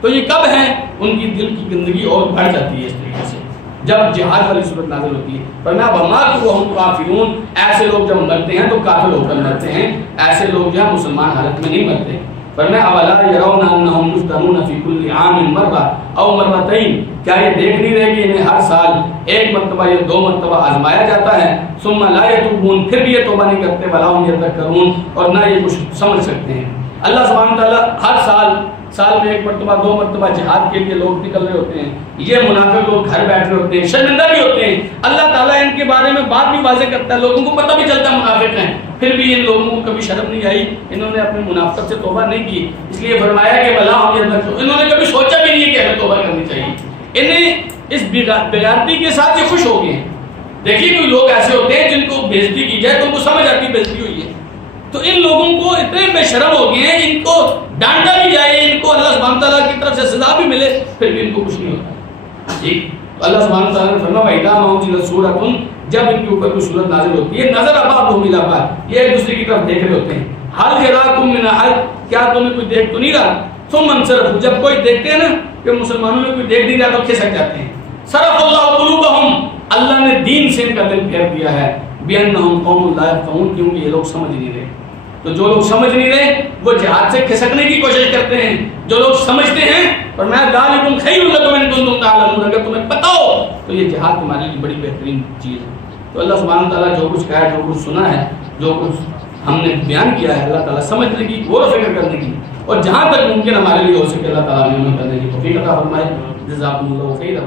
تو یہ کب ہیں؟ ان کی دل کی گندگی اور بڑھ جاتی ہے اس طریقے سے جب جہاد والی صورت نازل ہوتی ہے. ورنہ وَمَاتُوا کافرون، ایسے لوگ جب مرتے ہیں تو کافر ہو کر مرتے ہیں، ایسے لوگ جو ہیں مسلمان حالت میں نہیں مرتے. فرمایا أَوَلَا يَرَوْنَ أَنَّهُمْ يُفْتَنُونَ فِي كُلِّ عَامٍ مَرَّةً أَوْ مَرَّتَيْنِ، کیا یہ دیکھ نہیں رہے کہ انہیں ہر سال ایک مرتبہ یا دو مرتبہ آزمایا جاتا ہے. ثُمَّ لَا يَتُوبُونَ، پھر بھی یہ توبہ نہیں کرتے. وَلَا هُمْ يَذَّكَّرُونَ، اور نہ یہ کچھ سمجھ سکتے ہیں. اللہ سبحانہ تعالیٰ ہر سال میں ایک مرتبہ دو مرتبہ جہاد کے لیے لوگ نکل رہے ہوتے ہیں. یہ منافق لوگ گھر بیٹھ رہے ہوتے ہیں، شرمندہ بھی ہوتے ہیں. اللہ تعالیٰ ان کے بارے میں بات بھی واضح کرتا ہے، لوگوں کو پتہ بھی چلتا ہے منافق ہیں، پھر بھی ان لوگوں کو کبھی شرم نہیں آئی، انہوں نے اپنی منافقت سے توبہ نہیں کی. اس لیے فرمایا کہ ولا ہم انہوں نے کبھی سوچا بھی نہیں کہ ہمیں توبہ کرنی چاہیے. انہیں اس بغیرتی کے ساتھ یہ خوش ہو گئے ہیں. دیکھیے کوئی لوگ ایسے ہوتے ہیں جن کو بےزتی کی جائے تو ان کو سمجھ آتی ہے بےزتی ہوئی ہے، تو ان لوگوں کو اتنے بے شرم ہو گئے ہیں، ان کو ڈانٹا بھی جائے، ان کو اللہ سبحانہ تعالیٰ کی طرف سے سزا بھی ملے، پھر بھی ان کو کچھ نہیں ہوتا. ٹھیک، اللہ سبحانہ تعالیٰ نے فرمایا وَإِذَا مَا أُنزِلَتْ سُورَةٌ، جب ان کے اوپر کوئی سورت نازل ہوتی ہے نظر بعضهم إِلَىٰ بَعْضٍ، یہ ایک دوسرے کی طرف دیکھ رہے ہوتے ہیں. هَلْ يَرَاكُم مِّنْ أَحَدٍ، کیا تمہیں کوئی دیکھ تو نہیں رہا؟ ثُمَّ انصَرَفُوا، جب کوئی دیکھتے ہیں نا کہ مسلمانوں میں کوئی دیکھ نہیں رہا تو کھسک جاتے ہیں. صرف اللہ قلوبہم، اللہ نے دین سے ان کا دل پھیر دیا ہے. بِأَنَّهُمْ قَوْمٌ لَا يَفْقَهُونَ، کیونکہ یہ لوگ سمجھ نہیں رہے. تو جو لوگ سمجھ نہیں رہے وہ جہاد سے کھسکنے کی کوشش کرتے ہیں. جو لوگ سمجھتے ہیں اور میں ذالکم خیر لکم ان کنتم تعلمون، اگر تمہیں پتہ ہو تو یہ جہاد تمہارے لیے بڑی بہترین چیز ہے. تو اللہ سبحانہ تعالیٰ جو کچھ کہا ہے، جو کچھ سنا ہے، جو کچھ ہم نے بیان کیا ہے، اللہ تعالیٰ سمجھنے کی، غور و فکر کرنے کی، اور جہاں تک ممکن ہمارے لیے ہو سکے اللہ تعالیٰ ہمیں کرنے کی توفیق عطا فرمائے. جزاکم اللہ خیر.